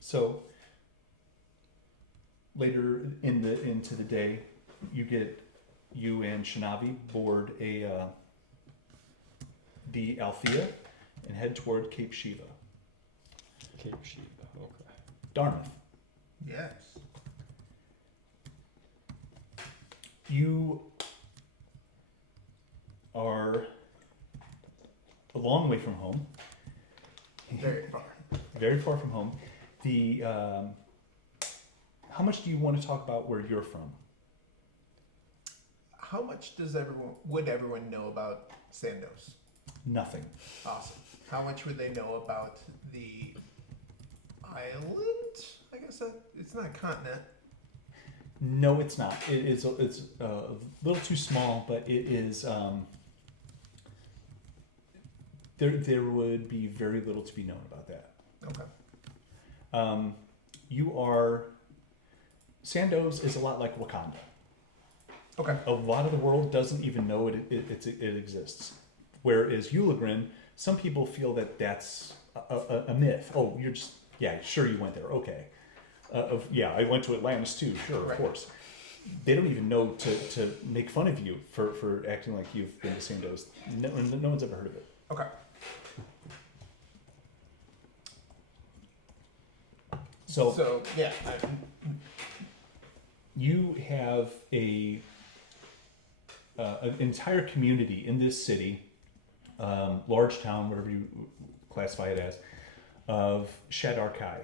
So later into the day, you and Shanabi board the Althea and head toward Cape Shiva. Cape Shiva, okay. Darmythe. Yes. You are a long way from home. Very far. Very far from home. How much do you want to talk about where you're from? How much would everyone know about Sandos? Nothing. Awesome. How much would they know about the island? I guess it's not a continent. No, it's not. It's a little too small, but it is. There would be very little to be known about that. Okay. You are. Sandoz is a lot like Wakanda. Okay. A lot of the world doesn't even know it exists. Whereas Eulagrin, some people feel that that's a myth. Oh, you're just, sure you went there. Okay. I went to Atlantis too. Sure, Right. Of course. They don't even know to make fun of you for acting like you've been to Sandoz. No one's ever heard of it. Okay. So yeah. you have an entire community in this city, large town, whatever you classify it as, of Shadarkai.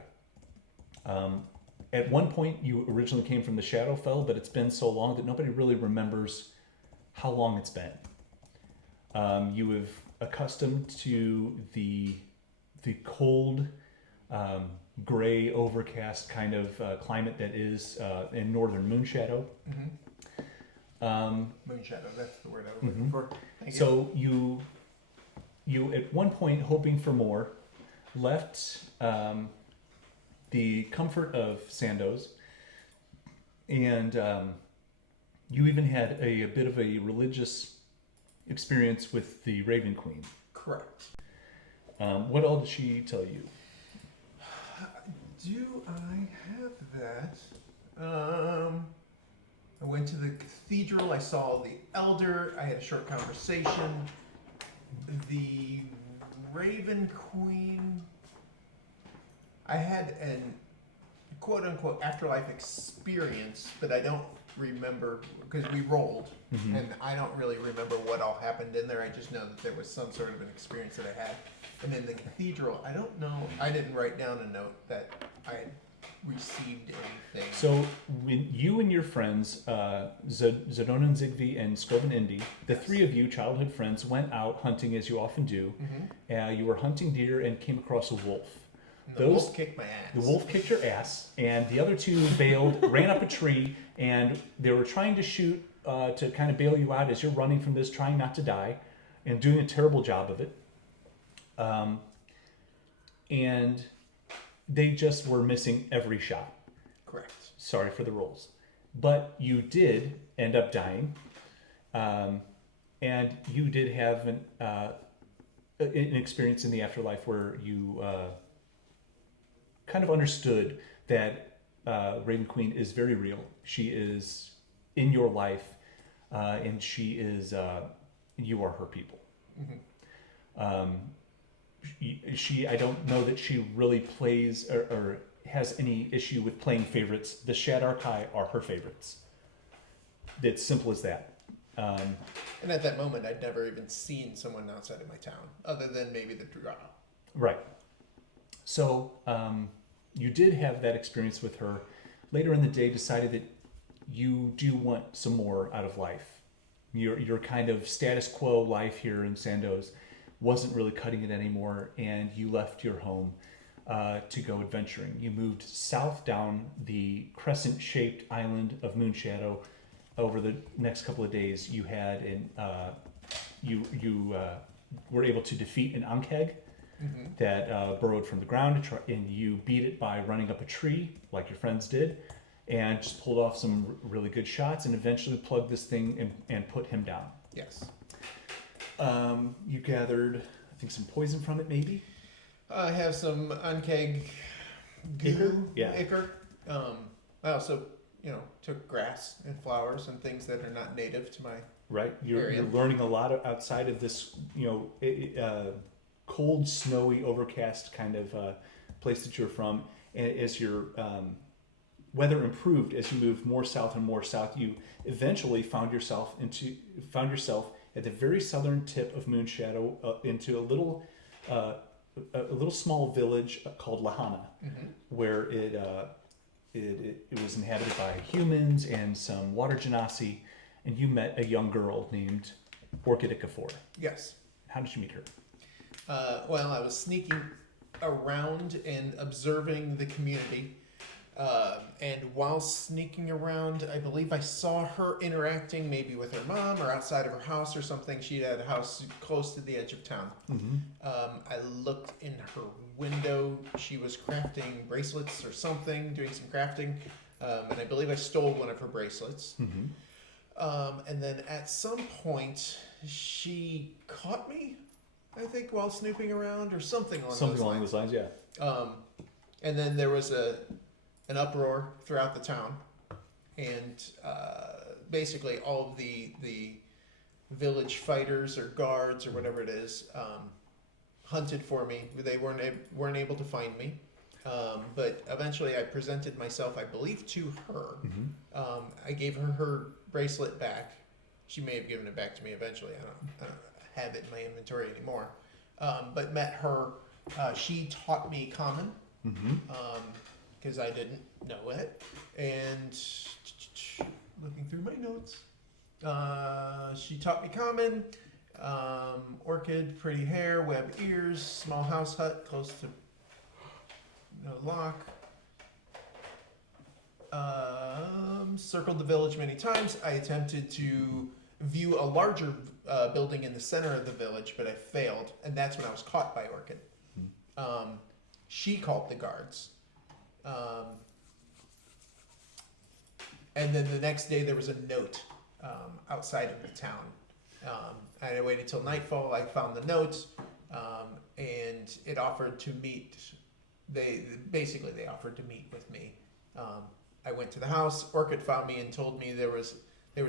At one point, you originally came from the Shadowfell, but it's been so long that nobody really remembers how long it's been. You have accustomed to the cold, gray, overcast kind of climate that is in northern Moonshadow. Mm-hmm. Moonshadow, that's the word I was looking for. Thank you. So you at one point, hoping for more, left the comfort of Sandoz, and you even had a bit of a religious experience with the Raven Queen. Correct. What all did she tell you? Do I have that? I went to the cathedral. I saw the elder. I had a short conversation. The Raven Queen. I had an quote-unquote afterlife experience, but I don't remember because we rolled, and I don't really remember what all happened in there. I just know that there was some sort of an experience that I had. And in the cathedral, I don't know. I didn't write down a note that I had received anything. So when you and your friends, Zadonan Zigvi and Scoven Indy, the three of you, childhood friends, went out hunting as you often do. You were hunting deer and came across a wolf. The wolf kicked my ass. The wolf kicked your ass, and the other two bailed, ran up a tree, and they were trying to shoot to kind of bail you out as you're running from this, trying not to die, and doing a terrible job of it. And they just were missing every shot. Correct. Sorry for the rolls. But you did end up dying, and you did have an experience in the afterlife where you kind of understood that Raven Queen is very real. She is in your life, and she is, you are her people. I don't know that she really plays or has any issue with playing favorites. The Shadarkai are her favorites. It's simple as that. And at that moment, I'd never even seen someone outside of my town, other than maybe the Drow. Right. So you did have that experience with her. Later in the day, decided that you do want some more out of life. Your kind of status quo life here in Sandoz wasn't really cutting it anymore, and you left your home to go adventuring. You moved south down the crescent-shaped island of Moonshadow. Over the next couple of days, you had you were able to defeat an Ankeg that burrowed from the ground, and you beat it by running up a tree, like your friends did, and just pulled off some really good shots, and eventually plugged this thing and put him down. Yes. You gathered, I think, some poison from it, maybe? I have some unkeg goo. Ichor. I also, took grass and flowers and things that are not native to my right. You're learning a lot outside of this, cold, snowy, overcast kind of place that you're from. And as your weather improved, as you moved more south and more south, you eventually found yourself at the very southern tip of Moonshadow, into a little small village called Lahana, where it was inhabited by humans and some water genasi, and you met a young girl named Orchid Ikafor. Yes. How did you meet her? Well, I was sneaking around and observing the community. And while sneaking around, I believe I saw her interacting maybe with her mom or outside of her house or something. She had a house close to the edge of town. I looked in her window. She was crafting bracelets or something, doing some crafting. And I believe I stole one of her bracelets. And then at some point, she caught me, I think, while snooping around or something along those lines. Yeah. And then there was an uproar throughout the town, and basically all of the village fighters or guards or whatever it is hunted for me. They weren't able to find me, but eventually I presented myself, I believe, to her. I gave her bracelet back. She may have given it back to me eventually. I don't have it in my inventory anymore. But met her. She taught me common. Because I didn't know it. And looking through my notes, she taught me common, orchid, pretty hair, web ears, small house hut close to no lock. Circled the village many times. I attempted to view a larger building in the center of the village, but I failed, and that's when I was caught by Orchid. She called the guards. And then the next day there was a note outside of the town. I waited till nightfall. I found the note, and it offered to meet. They offered to meet with me. I went to the house. Orchid found me and told me there was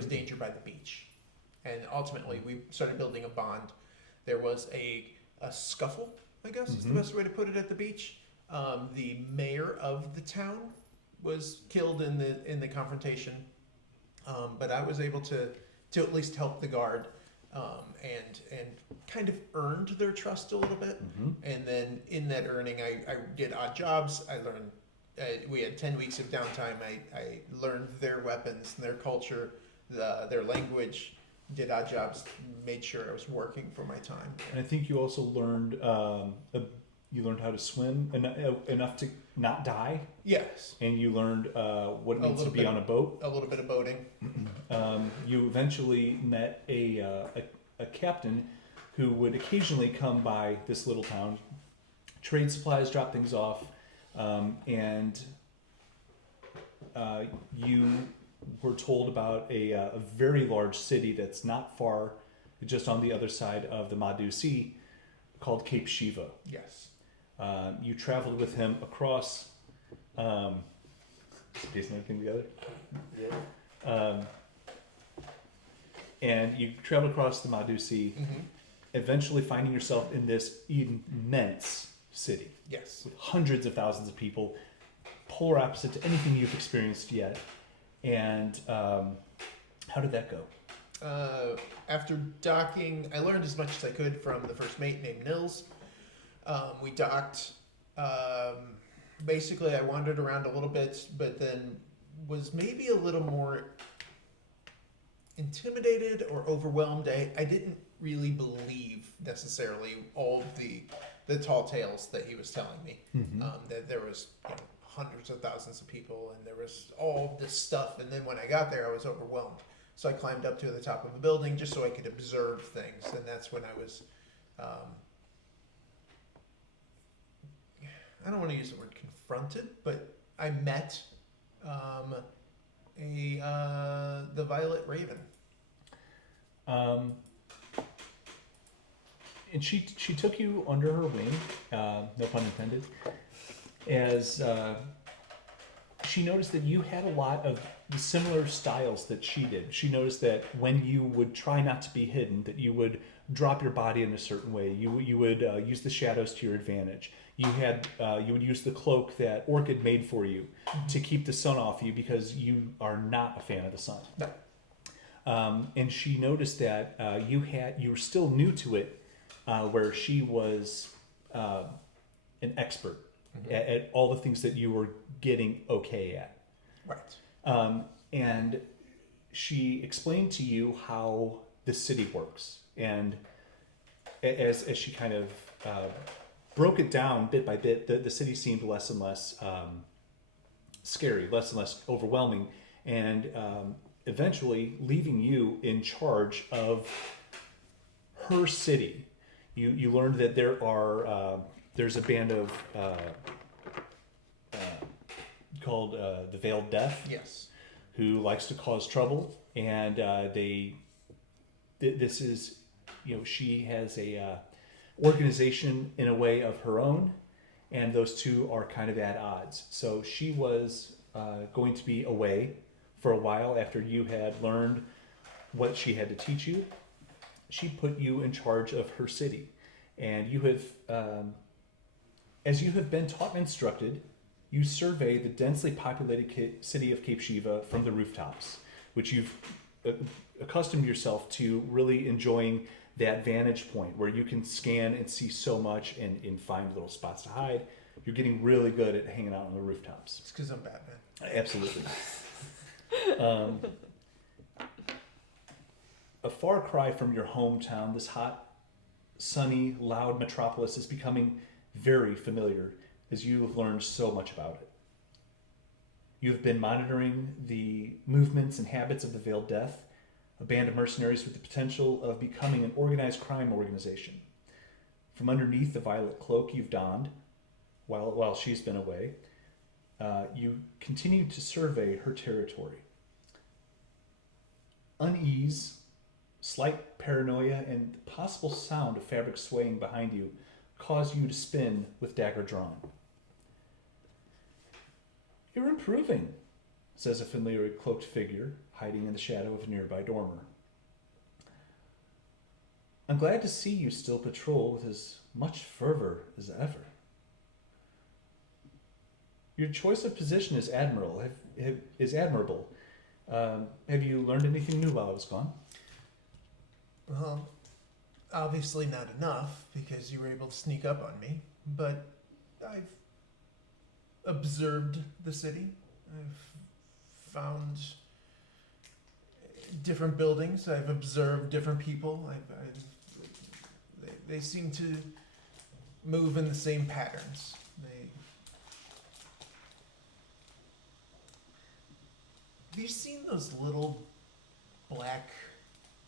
danger by the beach, and ultimately we started building a bond. There was a scuffle, I guess is the best way to put it, at the beach. The mayor of the town was killed in the confrontation, but I was able to at least help the guard, and kind of earned their trust a little bit. And then in that earning, I did odd jobs. I learned. We had 10 weeks of downtime. I learned their weapons, their culture, their language. Did odd jobs. Made sure I was working for my time. And I think you also learned. You learned how to swim enough to not die. Yes. And you learned what it means to be on a boat. A little bit of boating. You eventually met a captain who would occasionally come by this little town, trade supplies, drop things off, and you were told about a very large city that's not far, just on the other side of the Madhu Sea, called Cape Shiva. Yes. You traveled with him across, piecing everything together. And you traveled across the Madhu Sea, eventually finding yourself in this immense city. Yes. With hundreds of thousands of people, polar opposite to anything you've experienced yet. And how did that go? After docking, I learned as much as I could from the first mate named Nils. We docked. Basically, I wandered around a little bit, but then was maybe a little more intimidated or overwhelmed. I didn't really believe necessarily all of the tall tales that he was telling me. That there was hundreds of thousands of people, and there was all this stuff. And then when I got there, I was overwhelmed. So I climbed up to the top of a building just so I could observe things, and that's when I was. I don't want to use the word confronted, but I met the Violet Raven. And she took you under her wing, no pun intended, as she noticed that you had a lot of the similar styles that she did. She noticed that when you would try not to be hidden, that you would drop your body in a certain way. You would use the shadows to your advantage. You would use the cloak that Orchid made for you to keep the sun off you, because you are not a fan of the sun. No. And she noticed that you were still new to it, where she was an expert at all the things that you were getting okay at. Right. And she explained to you how the city works, and as she kind of broke it down bit by bit, the city seemed less and less scary, less and less overwhelming, and eventually leaving you in charge of her city. You learned that there's a band of called the Veiled Death. Yes. Who likes to cause trouble, and this is, she has a organization in a way of her own, and those two are kind of at odds. So she was going to be away for a while after you had learned what she had to teach you. She put you in charge of her city, and you have, as you have been taught and instructed, you survey the densely populated city of Cape Shiva from the rooftops, which you've accustomed yourself to really enjoying that vantage point where you can scan and see so much and find little spots to hide. You're getting really good at hanging out on the rooftops. It's because I'm Batman. Absolutely. A far cry from your hometown, this hot, sunny, loud metropolis is becoming very familiar as you have learned so much about it. You have been monitoring the movements and habits of the Veiled Death, a band of mercenaries with the potential of becoming an organized crime organization. From underneath the violet cloak you've donned, while she's been away, you continue to survey her territory. Unease, slight paranoia, and the possible sound of fabric swaying behind you cause you to spin with dagger drawn. "You're improving," says a familiar cloaked figure hiding in the shadow of a nearby dormer. "I'm glad to see you still patrol with as much fervor as ever. Your choice of position is admirable. Have you learned anything new while I was gone?" Well, obviously not enough because you were able to sneak up on me, but I've observed the city. I've found different buildings. I've observed different people. They seem to move in the same patterns. Have you seen those little black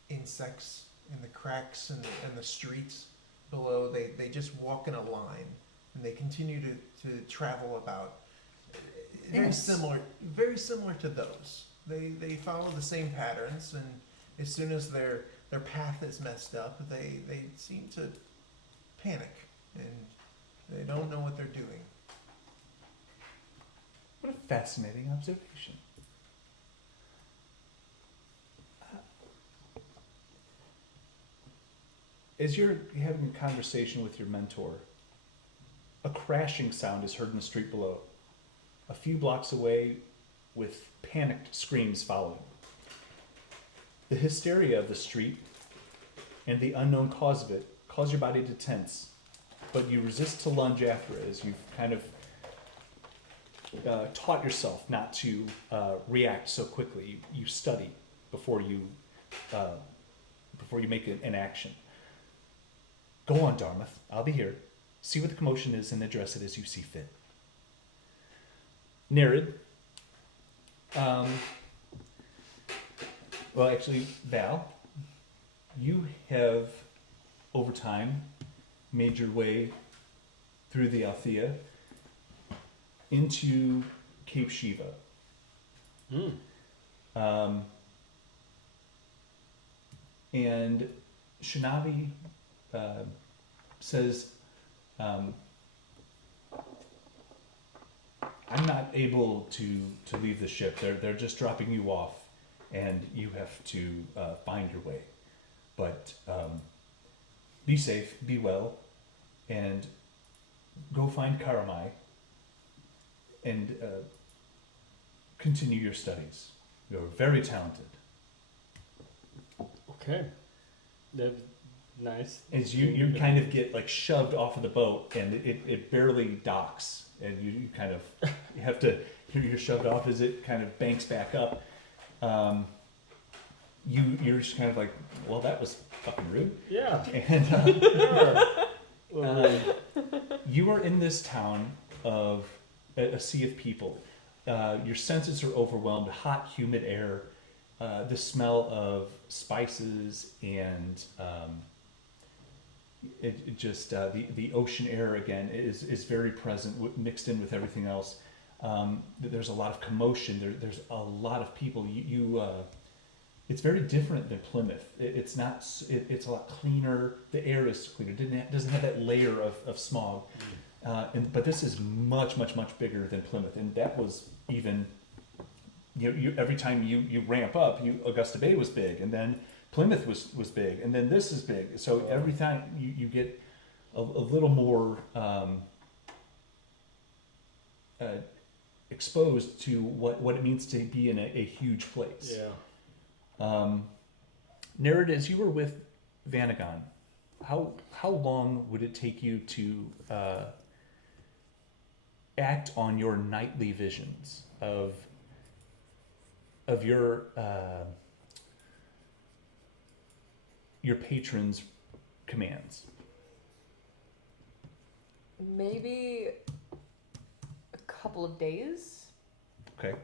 insects in the cracks and the streets below? They just walk in a line and they continue to travel about. Very Yes. similar to those. They follow the same patterns, and as soon as their path is messed up, they seem to panic and they don't know what they're doing. What a fascinating observation. As you're having a conversation with your mentor, a crashing sound is heard in the street below, a few blocks away, with panicked screams following. The hysteria of the street and the unknown cause of it cause your body to tense, but you resist to lunge after it as you've kind of taught yourself not to react so quickly. You study before you make an action. "Go on, Darmythe. I'll be here. See what the commotion is and address it as you see fit." Nereid. Well, actually, Val, you have, over time, made your way through the Althea into Cape Shiva. And Shinabi says, "I'm not able to leave the ship. They're just dropping you off, and you have to find your way. But be safe, be well, and go find Karamai and continue your studies. You're very talented." Okay. That's nice. As you kind of get like shoved off of the boat, and it barely docks, and you kind of you have to, you're shoved off as it kind of banks back up. You're just kind of like, "Well, that was fucking rude." Yeah. And Sure. You are in this town of a sea of people. Your senses are overwhelmed. Hot, humid air, the smell of spices, and it just the ocean air again is very present, mixed in with everything else. There's a lot of commotion. There's a lot of people. It's very different than Plymouth. It's not. It's a lot cleaner. The air is cleaner. Doesn't have that layer of smog. But this is much bigger than Plymouth, and that was even. You every time you ramp up, Augusta Bay was big, and then Plymouth was big, and then this is big. So every time you get a little more exposed to what it means to be in a huge place. Yeah. Nereid, as you were with Vanagon, how long would it take you to act on your nightly visions of your patron's commands? Maybe a couple of days. Okay.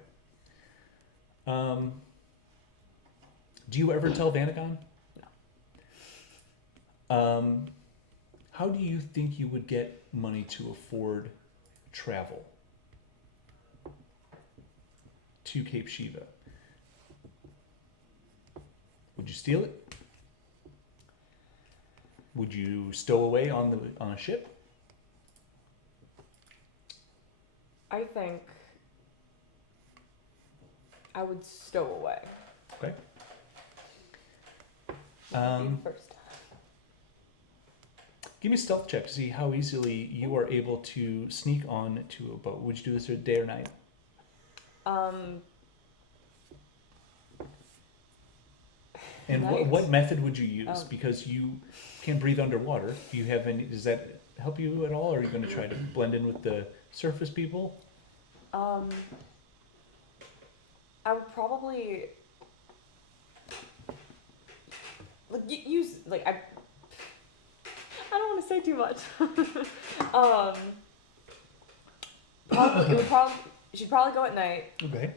Do you ever tell Vanagon? No. How do you think you would get money to afford travel to Cape Shiva? Would you steal it? Would you stow away on a ship? I think I would stow away. Okay. That would be the first. Give me a stealth check to see how easily you are able to sneak on to a boat. Would you do this day or night? And Night. what method would you use? Because you can breathe underwater. Do you have any? Does that help you at all? Or are you going to try to blend in with the surface people? I would probably use I don't want to say too much. She'd probably go at night. Okay.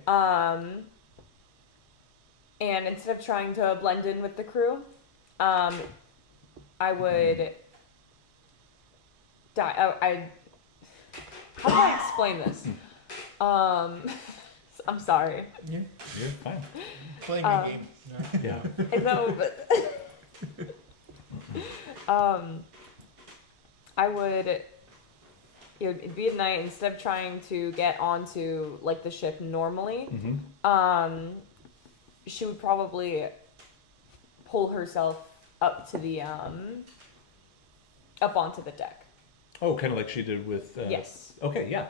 And instead of trying to blend in with the crew, I would die. How do I explain this? I'm sorry. You're fine. Playing a game. Yeah. I know, but I would, it'd be at night. Instead of trying to get onto the ship normally, Mm-hmm. she would probably pull herself up to the up onto the deck. Oh, kind of like she did with. Yes. Okay. Yeah.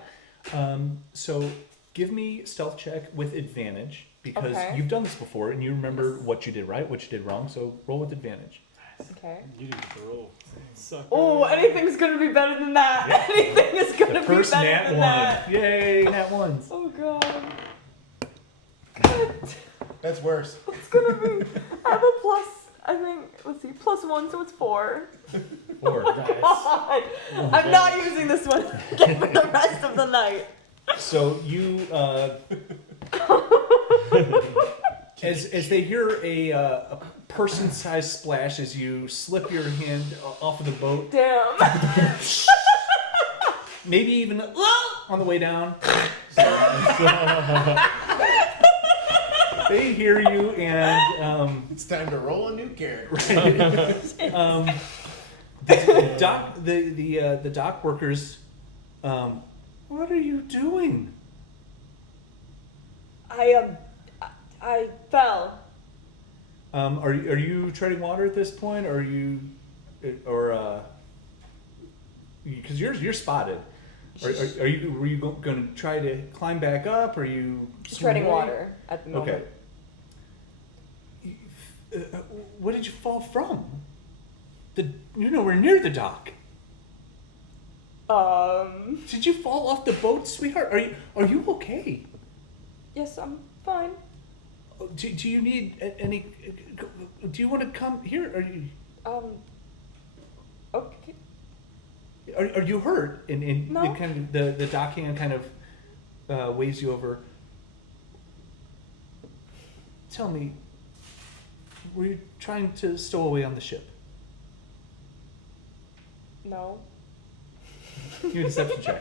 So give me stealth check with advantage because Okay. you've done this before and you remember Yes. what you did right, what you did wrong. So roll with advantage. Okay. You didn't roll. Sucker. Oh, anything's gonna be better than that. Yeah. Anything is gonna The be first better nat than one. that. Yay, nat ones. Oh god. God. That's worse. It's gonna be. I have a plus. I think. Let's see. +1, so it's 4. 4. God. I'm not using this one again for the rest of the night. So you, as they hear a person-sized splash as you slip your hand off of the boat, Damn. maybe even on the way down. They hear you and It's time to roll a new character. the dock workers. What are you doing? I fell. Are you treading water at this point, or because you're spotted? Were you going to try to climb back up? Or are you Treading away? water at the moment. Okay. What did you fall from? You're nowhere near the dock. Did you fall off the boat, sweetheart? Are you okay? Yes, I'm fine. Do you need any? Do you want to come here? Are you? Okay. Are you hurt? And No. kind of the dockhand kind of waves you over. Tell me, were you trying to stow away on the ship? No. Give me a deception check.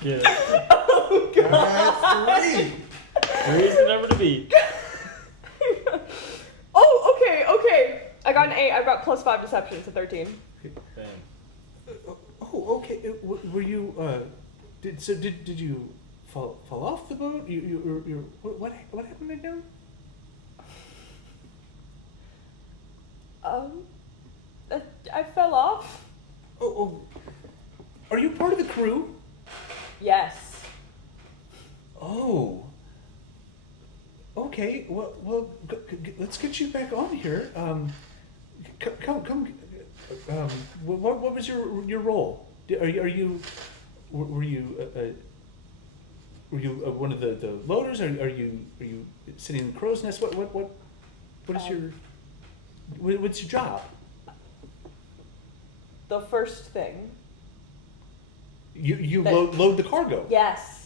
Get it. Oh god. Three. Three's the number to beat. Oh, okay. I got an 8. I've got +5 deception, so 13. Bam. Oh, okay. Were you? Did you fall off the boat? You what happened again? I fell off. Oh, are you part of the crew? Yes. Oh. Okay. Well, let's get you back on here. Come. What was your role? Were you one of the loaders? Are you sitting in the crow's nest? What is your what's your job? The first thing. You load the cargo. Yes.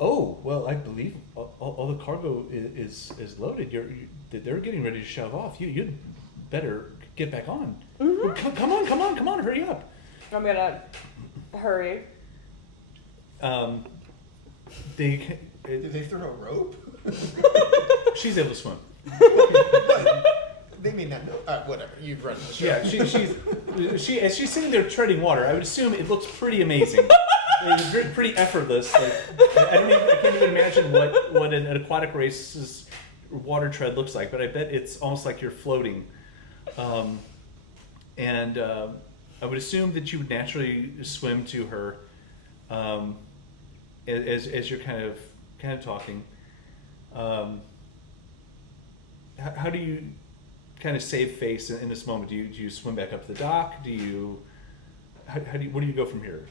Oh well, I believe all the cargo is loaded. They're getting ready to shove off. You'd better get back on. Mm-hmm. Come on, hurry up. I'm gonna hurry. Did they throw a rope? She's able to swim. They may not know. Whatever. You've run the show. Yeah, she as she's sitting there treading water, I would assume it looks pretty amazing. It's pretty effortless. Like, I can't even imagine what an aquatic race's water tread looks like, but I bet it's almost like you're floating. And I would assume that you would naturally swim to her as you're kind of talking. How do you kind of save face in this moment? Do you swim back up to the dock? Where do you go from here?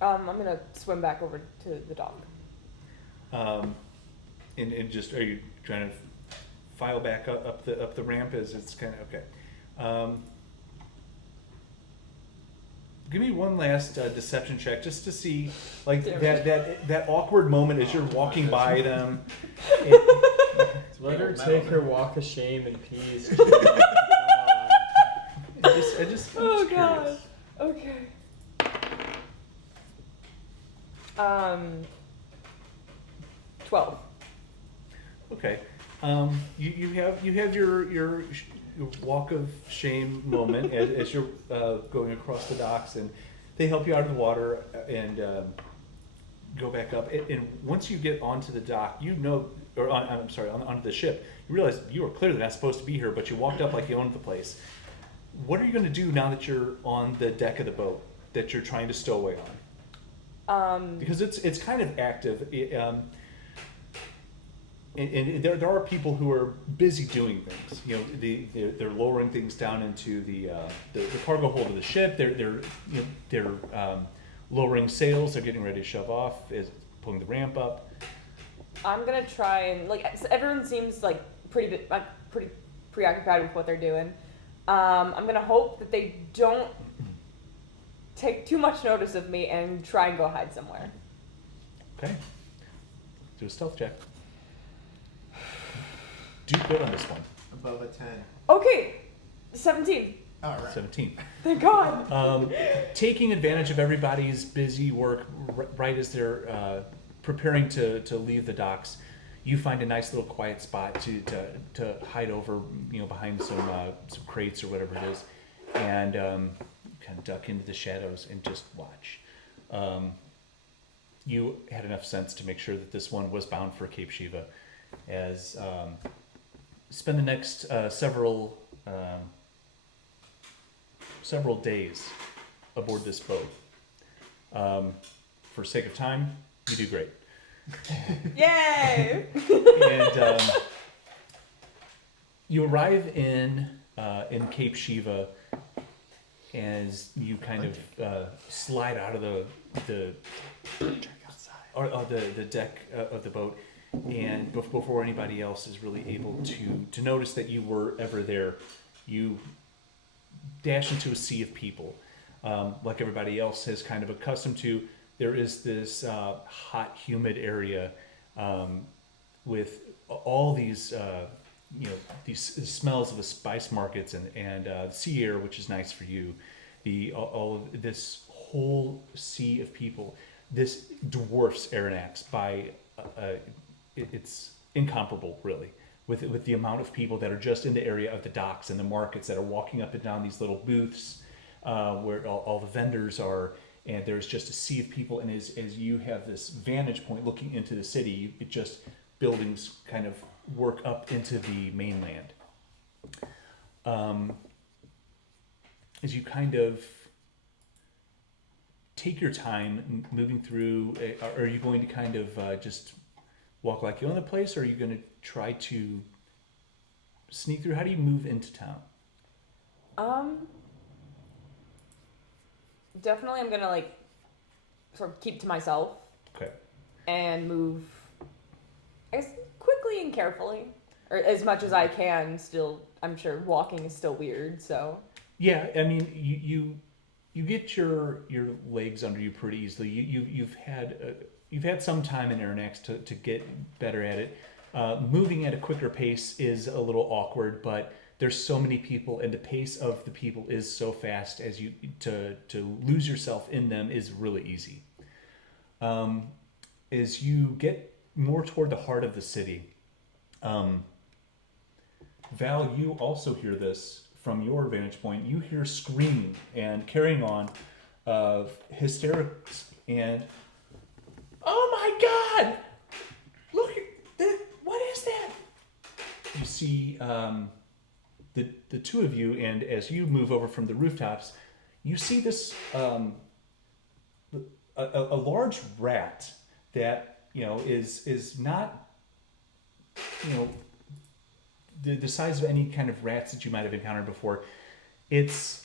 I'm gonna swim back over to the dock. And just are you trying to file back up the ramp as it's kind of okay? Give me one last deception check just to see like that awkward moment as you're walking by them. Let her take her walk of shame in peace. I just Oh curious. god. Okay. 12. Okay. You have your walk of shame moment as you're going across the docks, and they help you out of the water and go back up. And once you get onto the dock, onto the ship, you realize you are clearly not supposed to be here, but you walked up like you owned the place. What are you going to do now that you're on the deck of the boat that you're trying to stow away on? Because it's kind of active. And there are people who are busy doing things. You know, they're lowering things down into the cargo hold of the ship. They're lowering sails. They're getting ready to shove off. Is pulling the ramp up. I'm gonna try and everyone seems like pretty preoccupied with what they're doing. I'm gonna hope that they don't take too much notice of me and try and go hide somewhere. Okay. Do a stealth check. Do good on this one. Above a 10. Okay, 17. All right. 17. Thank God. Taking advantage of everybody's busy work right as they're preparing to leave the docks, you find a nice little quiet spot to hide over, behind some crates or whatever it is, and kind of duck into the shadows and just watch. You had enough sense to make sure that this one was bound for Cape Shiva, as spend the next several days aboard this boat. For sake of time, you do great. Yay! And you arrive in Cape Shiva as you kind of slide out of the deck of the boat, and before anybody else is really able to notice that you were ever there, you dash into a sea of people. like everybody else has kind of accustomed to, there is this hot, humid area with all these, these smells of the spice markets and sea air, which is nice for you. All of this whole sea of people. This dwarfs Aranax by it's incomparable, really, with the amount of people that are just in the area of the docks and the markets that are walking up and down these little booths where all the vendors are, and there's just a sea of people. And as you have this vantage point looking into the city, it just buildings kind of work up into the mainland. As you kind of take your time moving through, are you going to kind of just walk like you own the place, or are you going to try to sneak through? How do you move into town? Definitely I'm gonna like sort of keep to myself. Okay. And move, I guess, quickly and carefully, or as much as I can. Still, I'm sure walking is still weird, so. Yeah, I mean, you get your legs under you pretty easily. You've had some time in Aranax to get better at it. Moving at a quicker pace is a little awkward, but there's so many people, and the pace of the people is so fast as you to lose yourself in them is really easy. As you get more toward the heart of the city, Val, you also hear this from your vantage point. You hear screaming and carrying on of hysterics and, oh my God! Look, what is that? You see the two of you, and as you move over from the rooftops, you see this a large rat that is not the size of any kind of rats that you might have encountered before. It's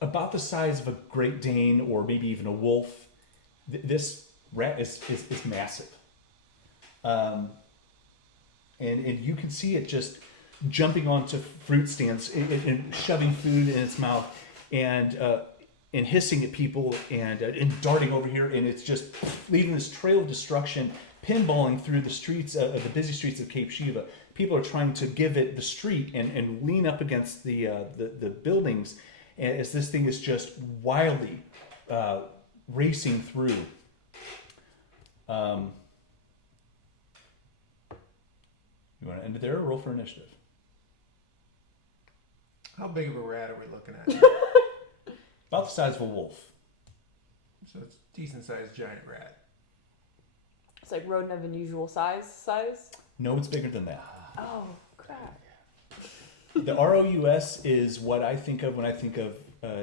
about the size of a Great Dane or maybe even a wolf. This rat is massive. And you can see it just jumping onto fruit stands and shoving food in its mouth and hissing at people and darting over here, and it's just leaving this trail of destruction, pinballing through the streets of the busy streets of Cape Shiva. People are trying to give it the street and lean up against the buildings as this thing is just wildly racing through. You want to end it there or roll for initiative? How big of a rat are we looking at? About the size of a wolf. So it's a decent sized giant rat. It's like rodent of unusual size? No, it's bigger than that. Oh, crap. The ROUS is what I think of when I think of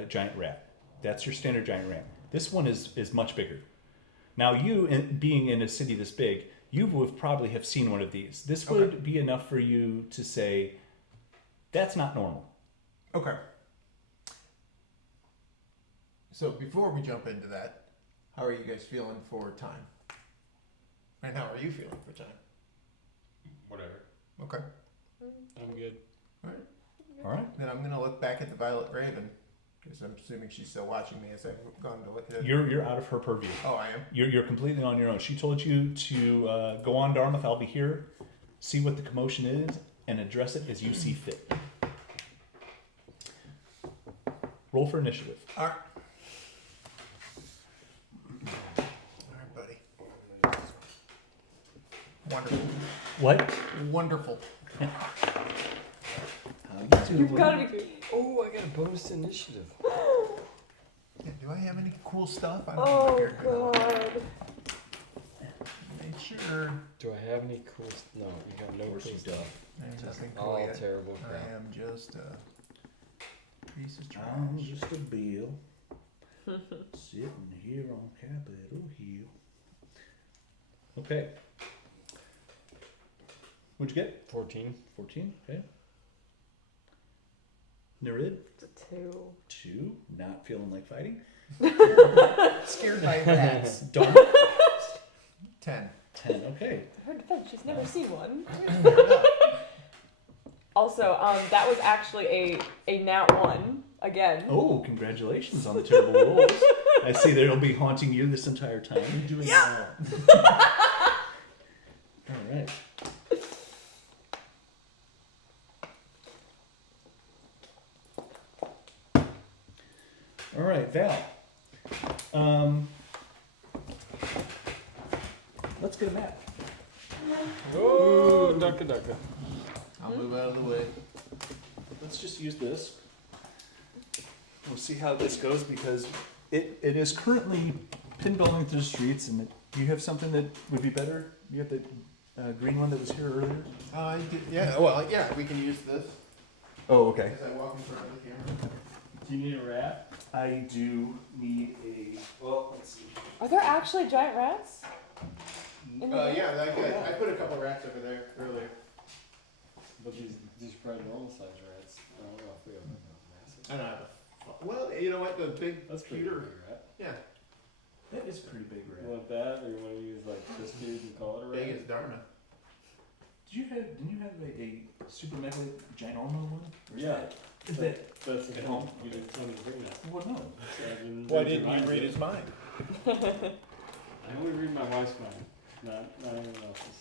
giant rat. That's your standard giant rat. This one is much bigger. Now, being in a city this big, you would probably have seen one of these. This would be enough for you to say, that's not normal. Okay. So before we jump into that, how are you guys feeling for time? And how are you feeling for time? Whatever. Okay. I'm good. All right. Then I'm going to look back at the Violet Raven, because I'm assuming she's still watching me as I've gone to look at it. You're out of her purview. Oh, I am? You're completely on your own. She told you to go on Darmythe. I'll be here, see what the commotion is, and address it as you see fit. Roll for initiative. All right. All right, buddy. Wonderful. What? Wonderful. You've got to be. Oh, I got a bonus initiative. Yeah, do I have any cool stuff? I don't Oh, know. God. Make sure. Do I have any cool? No, you have no cool stuff. I have nothing cool All yet. terrible I crap. am just a piece of trash. I'm just a bill sitting here on Capitol Hill. Okay. What'd you get? 14. 14. Okay. Nereid? It's a 2. 2. Not feeling like fighting. Scared by rats. Dark. 10. 10. Okay. Her defense, she's never seen one. Also, that was actually a nat 1 Again. Oh, congratulations on the terrible rolls. I see that it'll be haunting you this entire time. You're doing Yeah. well. All right. All right, Val. Let's get a map. Oh, ducka ducka. I'll move out of the way. Let's just use this. We'll see how this goes because it is currently pinballing through the streets. And do you have something that would be better? You have the green one that was here earlier. Yeah. Well, yeah. We can use this Oh, okay. as I walk in front of the camera. Do you need a rat? I do need a. Well, let's see. Are there actually giant rats? In the game? Yeah. I put a couple rats over there earlier. But these are probably normal size rats. I don't know if we have massive. I don't have a. Well, you know what? The big That's pretty pewter. big rat. Yeah. That is a pretty big You rat. want that, or you want to use like this dude and call it a rat? Big as Darmythe. Didn't you have a super mega ginormo one? Or is Yeah. Is that? That's At the home? home. You didn't tell me to bring that. Well, no. So I didn't Why read your didn't you mind, read did his mind? I only read my wife's mind, not anyone else's.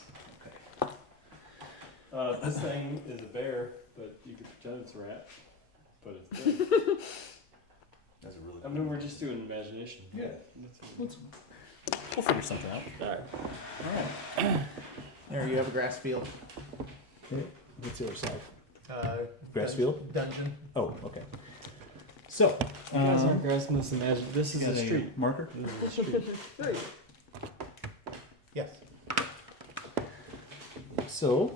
Okay. This thing is a bear, but you could pretend it's a rat. But it's big. That's a really. I mean, we're just doing imagination. Yeah. That's We'll figure something out. Alright. All right. There you have a grass field. What's the other side? Grass field? Dungeon. Oh, okay. So, You guys aren't grasping this imagine. This is you got a a street. marker. This is a street. Three. Yes. So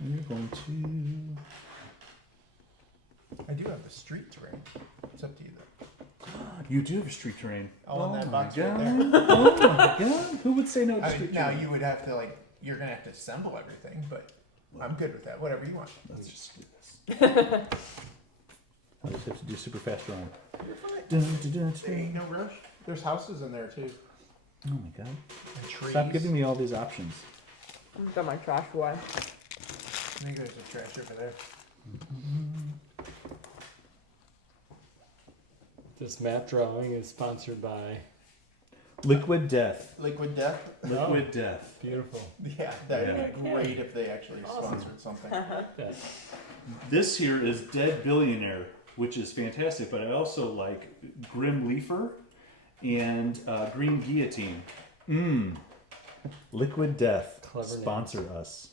we're going to. I do have the street terrain. It's up to you though. You do have a street terrain. All in that my box right God. there. Oh my God! Who would say no to street Now terrain? you would have to you're gonna have to assemble everything, but I'm good with that. Whatever you want. Let's just do this. I just have to do super fast drawing. You're fine. Dun, dun, dun, There ain't dun. no rush. There's houses in there too. Oh my God! And trees. Stop giving me all these options. Got my trash away. I think there's a trash over there. This map drawing is sponsored by. Liquid Death. Liquid Death. Liquid Death. Beautiful. Yeah, that'd Yeah. be great if they actually Awesome. sponsored something. That. This here is Dead Billionaire, which is fantastic, but I also like Grim Leafer and Green Guillotine. Liquid Death. Clever names. Sponsor us.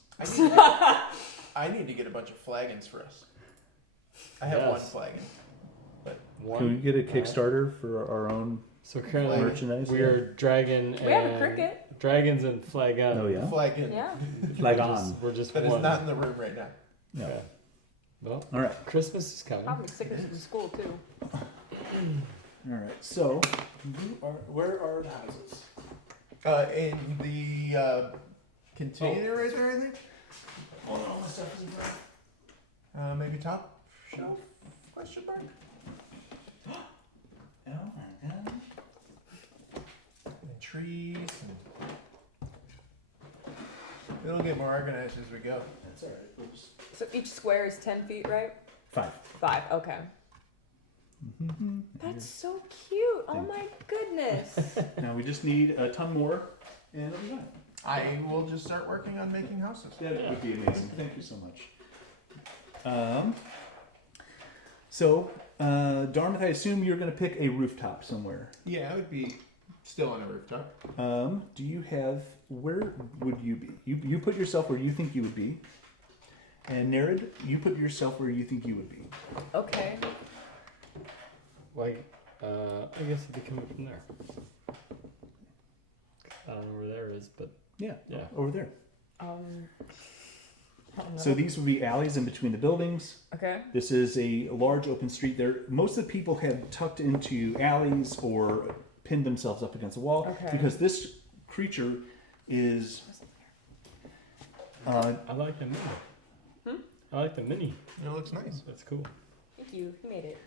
I need to get a bunch of flagons for us. I have one Yes. flagon. Can we get a Kickstarter for our own So currently merchandise? we are dragon and We have a cricket. dragons and Flagons. Oh yeah. Flagon. Yeah. Flag We're on. just- We're just That is one. not in the room right now. No. Okay. Well, All right. Christmas is coming. Probably sickness from school too. All right. So, where are the houses? In the container right there, I think. All my stuff is in front. Maybe top shelf? Question mark? Oh my God. And trees. It'll get more organized as we go. That's all right. We'll just... So each square is 10 feet, right? 5. 5. Okay. That's so cute. Oh my goodness. Now we just need a ton more, and it'll be done. I will just start working on making houses. That would be amazing. Thank you so much. So, Darmythe, I assume you're going to pick a rooftop somewhere. Yeah, I would be still on a rooftop. Do you have, where would you be? You put yourself where you think you would be. And Nereid, you put yourself where you think you would be. Okay. Like, I guess it'd be coming from there. I don't know where there is, but Yeah, Yeah. over there. I don't know. So these would be alleys in between the buildings. Okay. This is a large open street. There, most of the people have tucked into alleys or pinned themselves up against a wall Okay. because this creature is. I like the mini. I like the mini. It looks nice. That's cool. Thank you. You made it.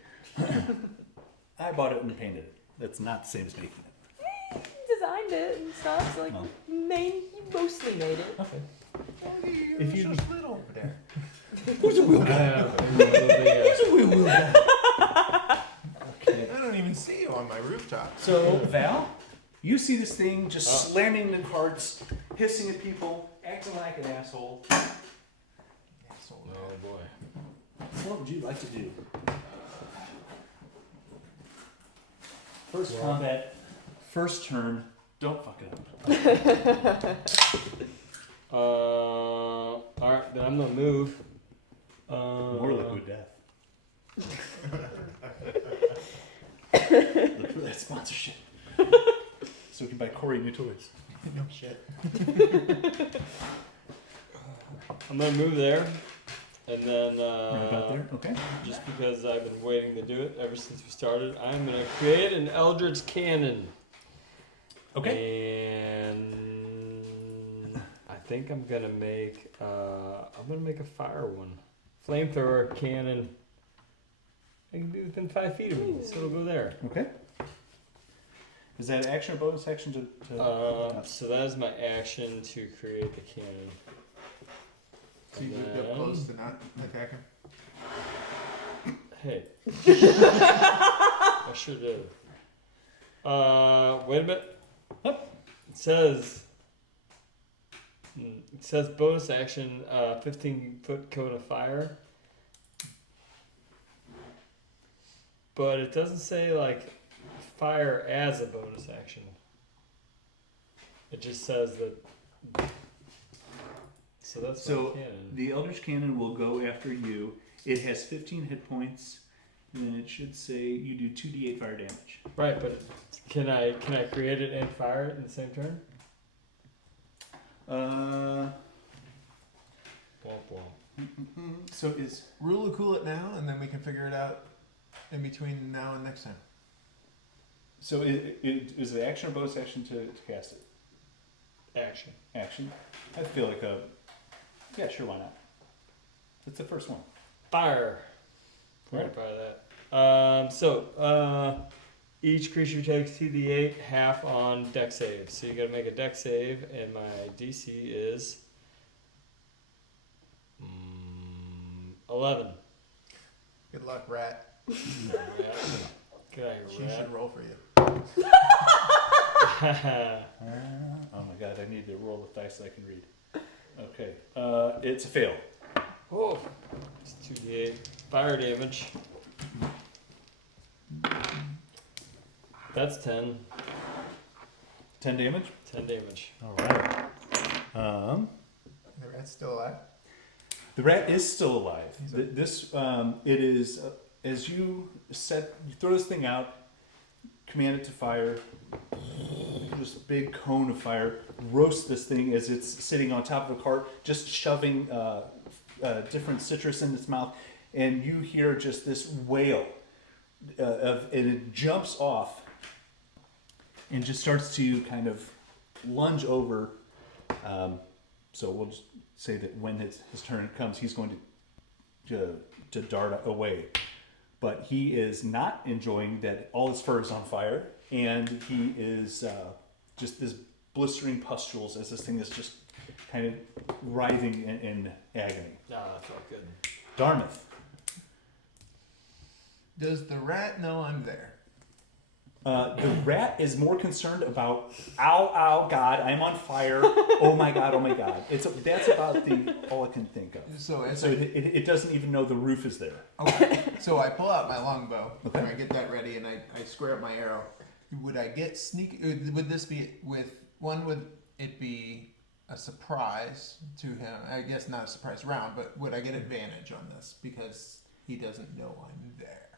I bought it and painted it. That's not the same as making it. You designed it and stuff. So like, Oh. you mostly made it. Okay. If If you you- just little over there. There's a little bit, can see you on my rooftop. So, Val, you see this thing just Oh. slamming into carts, hissing at people, acting like an asshole. Asshole. Oh boy. What would you like to do? First combat, first turn. Don't fuck it up. Alright, then I'm gonna move. More liquid death. Look for that sponsorship. So we can buy Corey new toys. No shit. I'm gonna move there, and then Right about there? Okay. just because I've been waiting to do it ever since we started, I'm gonna create an Eldritch Cannon. Okay. And I think I'm gonna make a fire one. Flamethrower cannon. It can be within 5 feet of me, so it'll go there. Okay. Is that action or bonus action to So that is my action to create the cannon. So you moved up close to not attack him? Hey. I sure did. Wait a minute. It says bonus action, 15-foot cone of fire. But it doesn't say like fire as a bonus action. It just says that. So that's my cannon. The Eldritch Cannon will go after you. It has 15 hit points, and then it should say you do 2d8 fire damage. Right, but can I create it and fire it in the same turn? So is Rule of cool it now, and then we can figure it out in between now and next time. is it action or bonus action to cast it? Action. Action. I feel like yeah, sure, why not? That's the first one. Fire. Right. Right by that. Each creature takes 2d8, half on deck save. So you gotta make a deck save, and my DC is 11. Good luck, rat. Get out She here, rat. should roll for you. Oh my god, I need to roll the dice so I can read. Okay, it's a fail. Oh, it's 2d8 fire damage. That's 10. 10 damage. 10 damage. All right. The rat's still alive? The rat is still alive. He's It is as you throw this thing out, command it to fire. Just a big cone of fire, roast this thing as it's sitting on top of a cart, just shoving different citrus in its mouth, and you hear just this wail and it jumps off and just starts to kind of lunge over. So we'll just say that when his turn comes, he's going to dart away. But he is not enjoying that all his fur is on fire, and he is just this blistering pustules as this thing is just kind of writhing in agony. Ah, that felt good. Darmythe. Does the rat know I'm there? The rat is more concerned about, ow, God, I'm on fire. Oh my God. That's about all I can think of. So It doesn't even know the roof is there. okay. So I pull out my longbow, Okay. and I get that ready, and I square up my arrow. Would I get sneak? Would this be would it be a surprise to him? I guess not a surprise round, but would I get advantage on this because he doesn't know I'm there?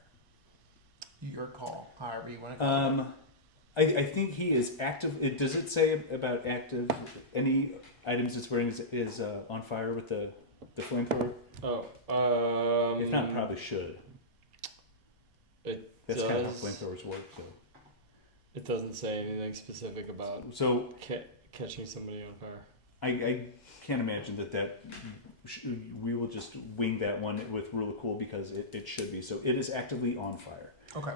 Your call, however you want to call it. I think he is active. Does it say about active? Any items it's wearing is on fire with the flamethrower? Oh, If not, probably should. That's kind of how flamethrowers work. It doesn't say anything specific about So catching somebody on fire. I can't imagine that we will just wing that one with Rule of Cool because it should be. So it is actively on fire. Okay.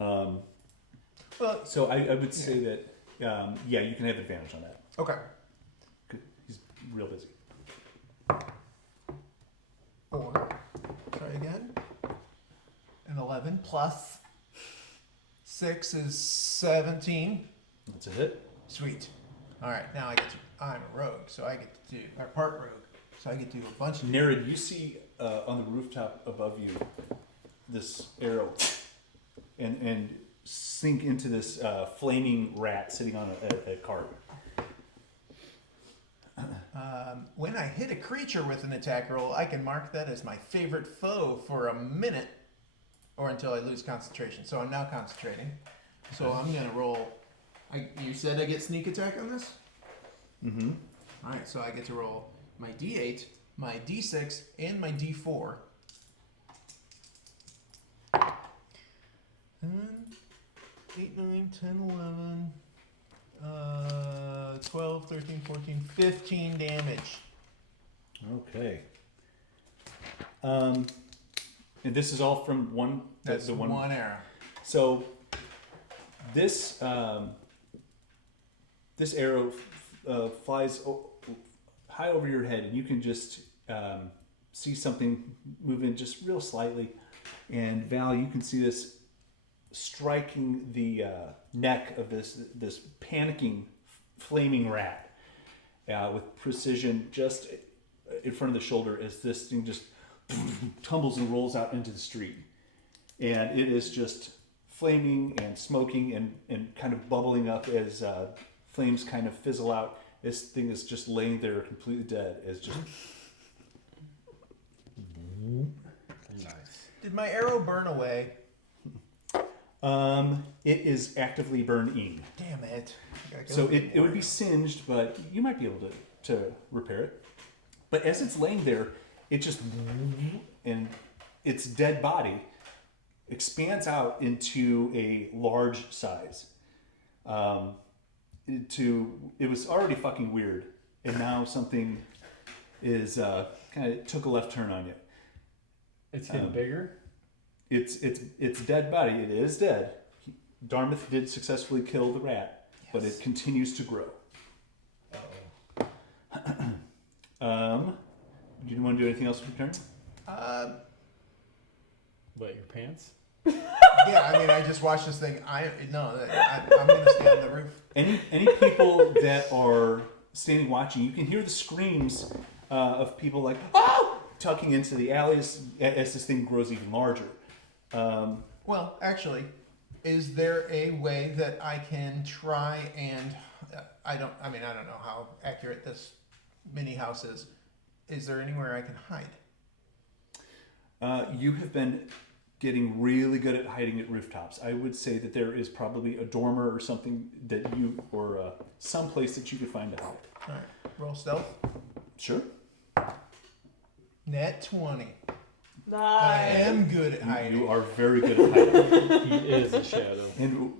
Well, so I would say that you can have advantage on that. Okay. He's real busy. 4. Sorry again. An 11 plus 6 is 17. That's a hit. Sweet. All right, now I'm a rogue, so I get to do, or part rogue, so I get to do a bunch of. Nereid, you see on the rooftop above you this arrow and sink into this flaming rat sitting on a cart. When I hit a creature with an attack roll, I can mark that as my favorite foe for a minute, or until I lose concentration. So I'm now concentrating. So I'm gonna roll. You said I get sneak attack on this? Mm-hmm. All right, so I get to roll my D8, my D6, and my D4. 8, 9, 10, 11, 12, 13, 14, 15 damage. Okay. And this is all from one. That's the one arrow. So this this arrow flies high over your head, and you can just see something moving just real slightly. And Val, you can see this striking the neck of this panicking, flaming rat with precision, just in front of the shoulder, as this thing just tumbles and rolls out into the street. And it is just flaming and smoking and kind of bubbling up as flames kind of fizzle out. This thing is just laying there completely dead. It's just... Nice. Did my arrow burn away? It is actively burning. Damn it. So it would be singed, but you might be able to repair it. But as it's laying there, it just... and its dead body expands out into a large size. It was already fucking weird, and now something is kind of took a left turn on you. It's getting bigger. Its dead body. It is dead. Darmythe did successfully kill the rat, but it continues to grow. Do you want to do anything else with your turn? Wet your pants? Yeah, I mean, I just watched this thing. I'm going to stay on the roof. Any people that are standing watching, you can hear the screams of people like, oh! Tucking into the alleys as this thing grows even larger. Well, actually, is there a way that I can try and... I don't know how accurate this mini house is. Is there anywhere I can hide? You have been getting really good at hiding at rooftops. I would say that there is probably a dormer or something that or some place that you could find to hide. All right, roll stealth. Sure. Net 20. I Nice. am good at hiding. You are very good at hiding. He is a shadow. And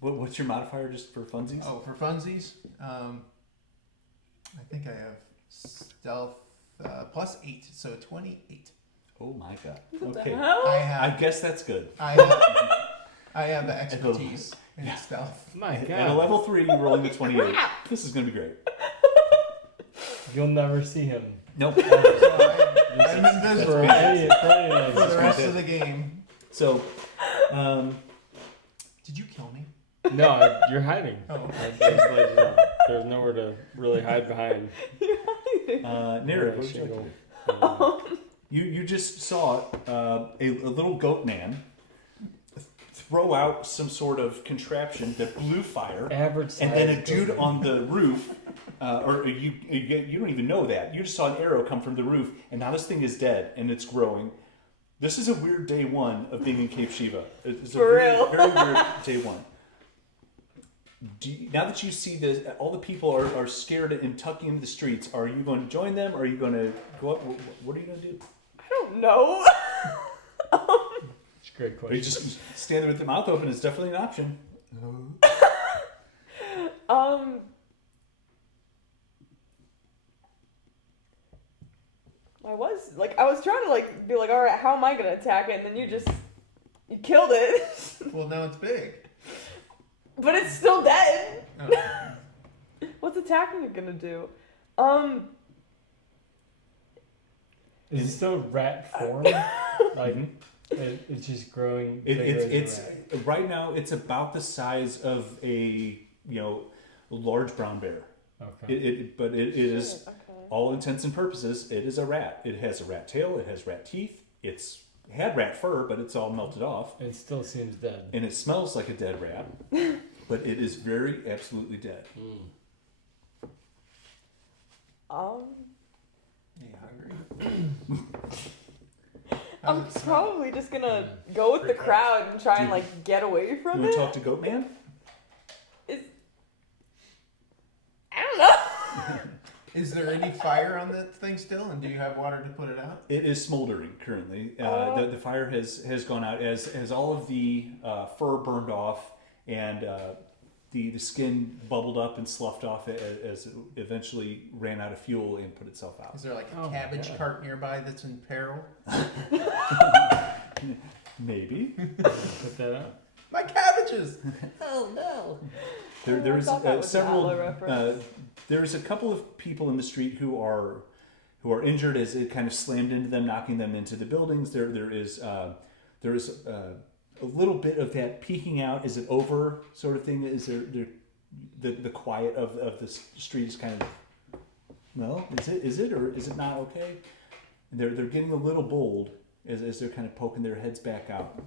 what's your modifier just for funsies? Oh, for funsies, I think I have stealth plus 8, so 28. Oh my god. What the Okay. hell? I guess that's good. I have the expertise in stealth. My God. At a level 3, you're rolling a 28. This is going to be great. You'll never see him. Nope. So I'm invisible For That's any for the rest good. of the game. So, Did you kill me? No, you're hiding. Oh. I just let you know. There's nowhere to really hide behind. Nereid, what would you like to do? You just saw a little goat man throw out some sort of contraption that blew fire, Average size. and then a dude on the roof, or you don't even know that. You just saw an arrow come from the roof, and now this thing is dead and it's growing. This is a weird day one of being in Cape Shiva. It's a very weird day one. Now that you see this, all the people are scared and tucking into the streets. Are you going to join them? Or are you going to go up? What are you going to do? I don't know. It's a great Or you question. just stand there with your mouth open? It's definitely an option. I was trying to be like, all right, how am I gonna attack it? And then you killed it. Well, now it's big. But it's still dead. Oh. What's attacking it gonna do? Is it still rat form? Like, It's just growing. It's right now. It's about the size of a large brown bear. Okay. But it is Shit, okay. all intents and purposes. It is a rat. It has a rat tail. It has rat teeth. It had rat fur, but it's all melted off. It still seems dead. And it smells like a dead rat, but it is very absolutely dead. Are you hungry? I'm probably just gonna go with the crowd and try and like get away You from want it. to talk to Goat Man? I don't know. Is there any fire on that thing still, and do you have water to put it out? It is smoldering currently. The fire has gone out as all of the fur burned off and the skin bubbled up and sloughed off as it eventually ran out of fuel and put itself out. Is there like a Oh, cabbage yeah. cart nearby that's in peril? Maybe. Put that out. My cabbages! Oh no. There's thought that was an several. Aloe reference. There's a couple of people in the street who are injured as it kind of slammed into them, knocking them into the buildings. There is a little bit of that peeking out. Is it over sort of thing? Is there the quiet of the street is kind of is it or is it not okay? They're getting a little bold as they're kind of poking their heads back out.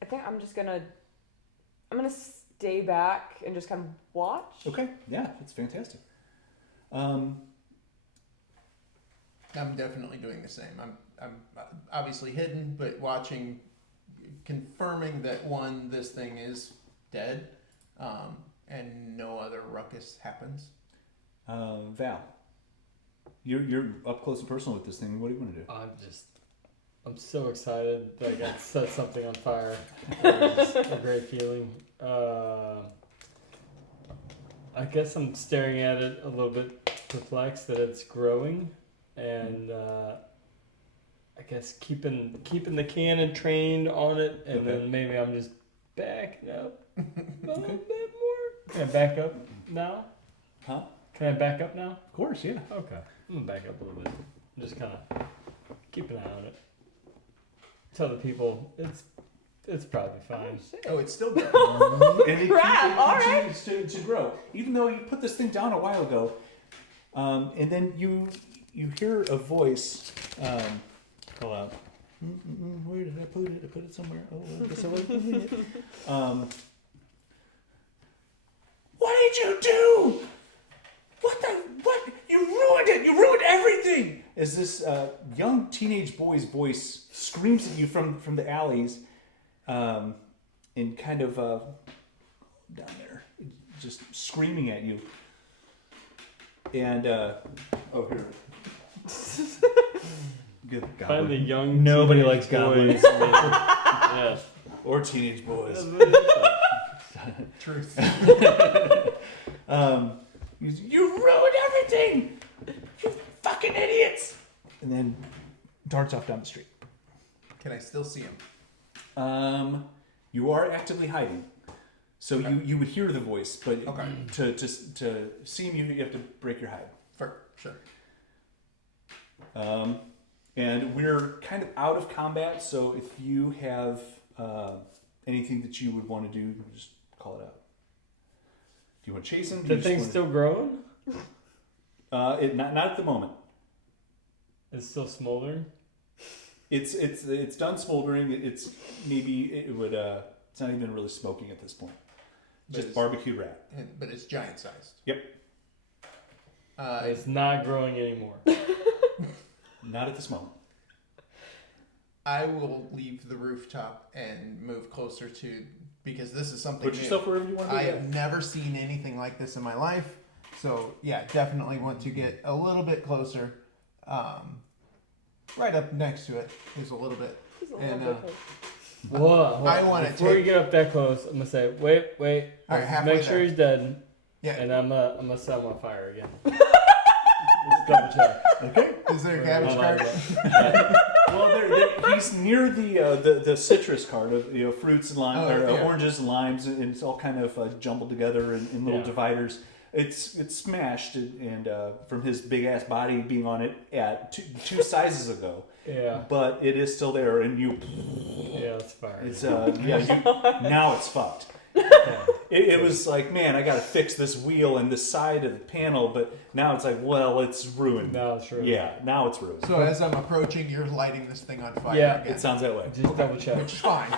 I think I'm gonna stay back and just kind of watch. Okay, yeah, that's fantastic. I'm definitely doing the same. I'm obviously hidden, but watching, confirming that this thing is dead, and no other ruckus happens. Val, you're up close and personal with this thing. What do you want to do? I'm so excited that I got to set something on fire. It's a great feeling. I guess I'm staring at it a little bit perplexed that it's growing, and I guess keeping the cannon trained on it, and then maybe I'm just backing up a little bit more. Can I back up now? Huh? Can I back up now? Of course, yeah. Okay. I'm gonna back up a little bit. I'm just kind of keep an eye on it. Tell the people it's probably fine. Oh, it's still there. And it Crap, all right. continues to grow, even though you put this thing down a while ago. And then you hear a voice call out. Where did I put it? I put it somewhere. Oh, I guess I wasn't putting it. What did you do? What? You ruined it! You ruined everything! As this young teenage boy's voice screams at you from the alleys, and kind of down there, just screaming at you. And oh, here. Good Find the goblin. young. Nobody teenage likes goblins. boys. Yes. Or teenage boys. Truth. You ruined everything! You fucking idiots! And then darts off down the street. Can I still see him? You are actively hiding. So you would hear the voice, but Okay. to see him, you have to break your hide. Sure. And we're kind of out of combat, so if you have anything that you would want to do, just call it out. Do you want to chase him? Do The you just thing's wanna- still growing? not at the moment. It's still smoldering? It's done smoldering. It's not even really smoking at this point. But Just it's- barbecue rat. But it's giant sized. Yep. It's not growing anymore. Not at this moment. I will leave the rooftop and move closer to, because this is something Put new. yourself wherever you want to I be. have never seen anything like this in my life. So yeah, definitely want to get a little bit closer. Right up next to it is a little bit. Just a And, little bit. Whoa. I wanna Before you take- get up that close, I'm gonna say, wait. All right, halfway Make sure there. he's dead, Yeah. and I'm gonna set him on fire again. Let's double check. Okay. Is there a cabbage cart? Well, he's near the citrus cart of fruits and limes, Oh, yeah. oranges and limes, and it's all kind of jumbled together in little Yeah. dividers. It's smashed, and from his big ass body being on it at two sizes ago. Yeah. But it is still there, and you. Yeah, it's fire. It's now it's fucked. Yeah. It was like, man, I gotta fix this wheel and this side of the panel, but now it's like, well, it's ruined. Now it's ruined. Yeah, now it's ruined. So as I'm approaching, you're lighting this thing on fire Yeah, again. It sounds that way. Just double check. Which is fine.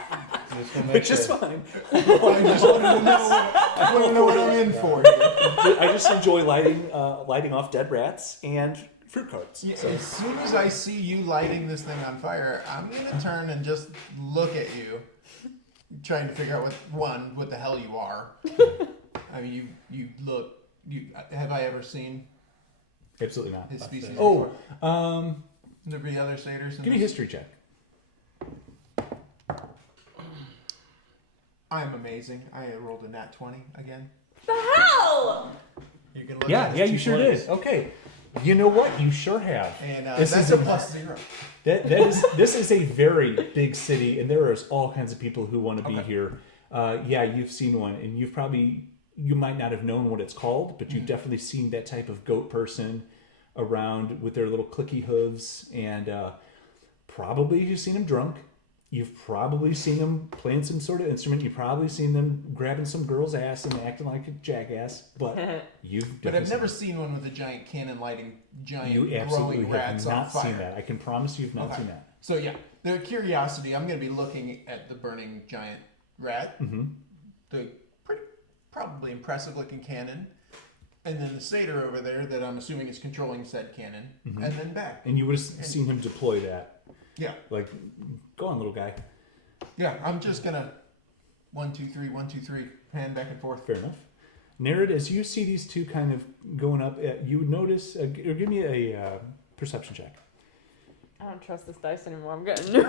Just wanna make Which is sure. fine. I just wanted to know what I'm in for here. I just enjoy lighting off dead rats and fruit carts. Yeah, So. as soon as I see you lighting this thing on fire, I'm gonna turn and just look at you, trying to figure out what the hell you are. I mean, you look. Have I ever seen Absolutely not. his species? Oh, before? Every other satyrs. give me a history check. I'm amazing. I rolled a nat 20 again. The hell? You can look. Yeah, at yeah, his you two sure points. did. Okay, you know what? You sure have. And This that's is a a- +0. This is a very big city, and there is all kinds of people who want to be Okay. here. Yeah, you've seen one, and you might not have known what it's called, but you've definitely seen that type of goat person around with their little clicky hooves, and probably you've seen them drunk. You've probably seen them playing some sort of instrument. You've probably seen them grabbing some girl's ass and acting like a jackass. But you've But definitely I've never seen one with a giant cannon lighting giant you absolutely growing have rats on not fire. seen that. I can promise you've not Okay. seen that. So yeah, the curiosity. I'm going to be looking at the burning giant rat, Mm-hmm. the pretty probably impressive looking cannon, and then the satyr over there that I'm assuming is controlling said cannon, Mm-hmm. and then back. And you would have seen him deploy that. Yeah, Like, go on, little guy. yeah. I'm just gonna 1, 2, 3, 1, 2, 3, hand back and forth. Fair enough. Nereid, as you see these two kind of going up, you would notice, or give me a perception check. I don't trust this dice anymore. I'm getting a new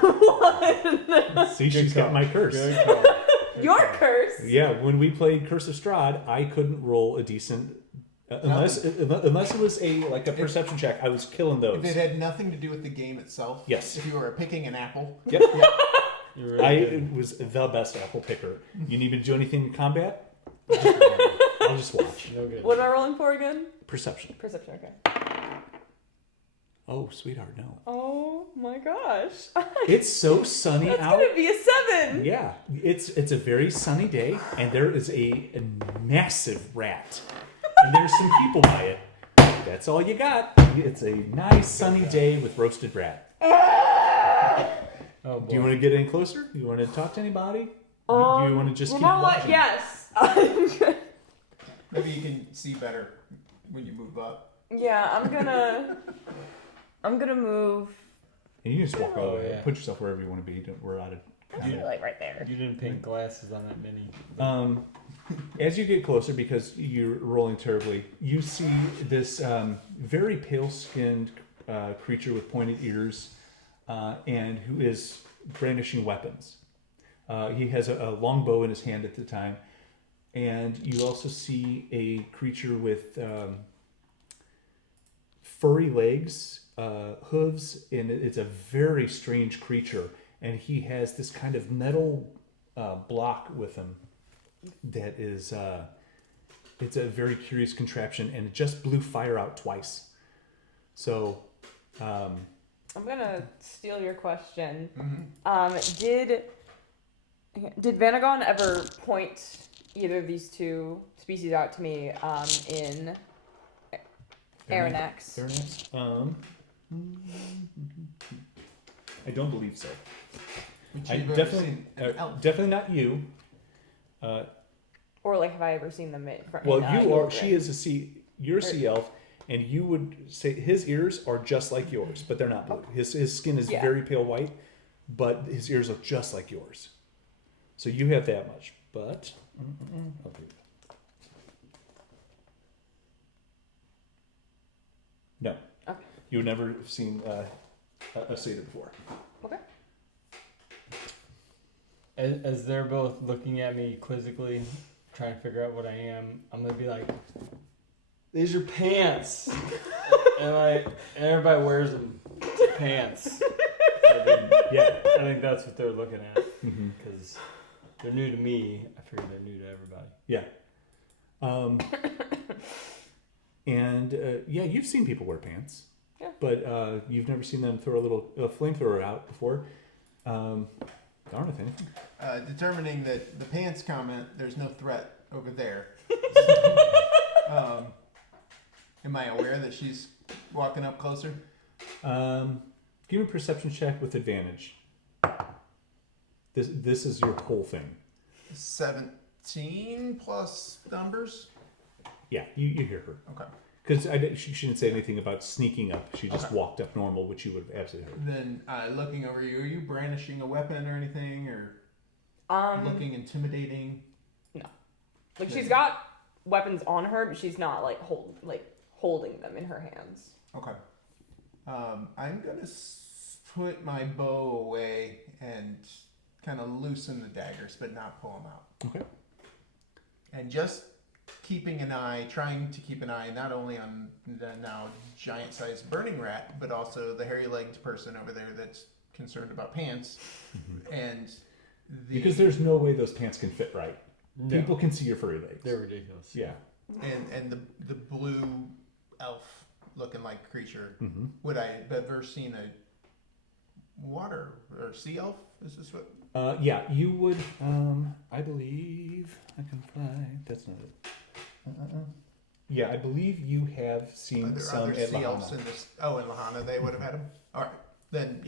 one. See, she's got my curse. Good call. Good Your call. curse. Yeah, when we played Curse of Strahd, I couldn't roll a decent, unless it was a perception check. I was killing those. If it had nothing to do with the game itself, Yes. If you were picking an apple, Yep. You're really I good. was the best apple picker. You need me to do anything in combat? I'll just watch. No good. What am I rolling for again? Perception. Perception. Okay. Oh, sweetheart, no. Oh my gosh. It's so sunny That's out. gonna be a 7. Yeah, it's a very sunny day, and there is a massive rat, and there's some people by it. That's all you got. It's a nice sunny day with roasted rat. Oh, boy. Do you want to get in closer? Do you want to talk to anybody? Do you want to just You keep know what? watching? Yes. maybe you can see better when you move up. Yeah, I'm gonna move. And you can just walk all the way. yeah. Put yourself wherever you want to be. We're out of. Like right there. You didn't paint glasses on that mini. As you get closer, because you're rolling terribly, you see this very pale-skinned creature with pointed ears, and who is brandishing weapons. He has a long bow in his hand at the time, and you also see a creature with furry legs, hooves, and it's a very strange creature. And he has this kind of metal block with him that is it's a very curious contraption, and it just blew fire out twice. So I'm gonna steal your question. Mm-hmm. Did Vanagon ever point either of these two species out to me in Aranax? Fairness. I don't believe so. Which I you've ever definitely seen an elf. definitely not you. Or like, have I ever seen them Well, in, you are. Yogurt? She is a sea. You're a sea elf, and you would say his ears are just like yours, but they're not blue. His skin is Yeah. very pale white, but his ears look just like yours. So you have that much, but okay. No. Okay. You would never have seen a satyr before. Okay. As they're both looking at me quizzically, trying to figure out what I am, I'm gonna be like, "These are pants," and everybody wears them. Pants. Yeah. I think that's what they're looking at Mm-hmm. because they're new to me. I figure they're new to everybody. Yeah. And yeah, you've seen people wear pants. Yeah. But you've never seen them throw a little flamethrower out before. Darmythe, anything? Determining that the pants comment, there's no threat over there. Am I aware that she's walking up closer? Give me a perception check with advantage. This is your whole thing. 17 plus numbers? Yeah, you hear her. Okay. Because she didn't say anything about sneaking up. She just Okay. walked up normal, which you would have absolutely heard. Then looking over you, are you brandishing a weapon or anything? Or looking intimidating? Like she's got weapons on her, but she's not like holding them in her hands. Okay. I'm going to put my bow away and kind of loosen the daggers, but not pull them out. Okay. And just trying to keep an eye not only on the now giant-sized burning rat, but also the hairy-legged person over there that's concerned about pants. And Because there's no way those pants can fit right. No. People can see your furry legs. They're ridiculous. Yeah. and the blue elf-looking like creature. Mm-hmm. Would I have ever seen a water or sea elf? Is this what? Yeah, you would. I believe I can fly. That's not it. Yeah, I believe you have seen Are there some other at sea elves Lahana. in this? Oh, in Lahana they would have had them. All right, then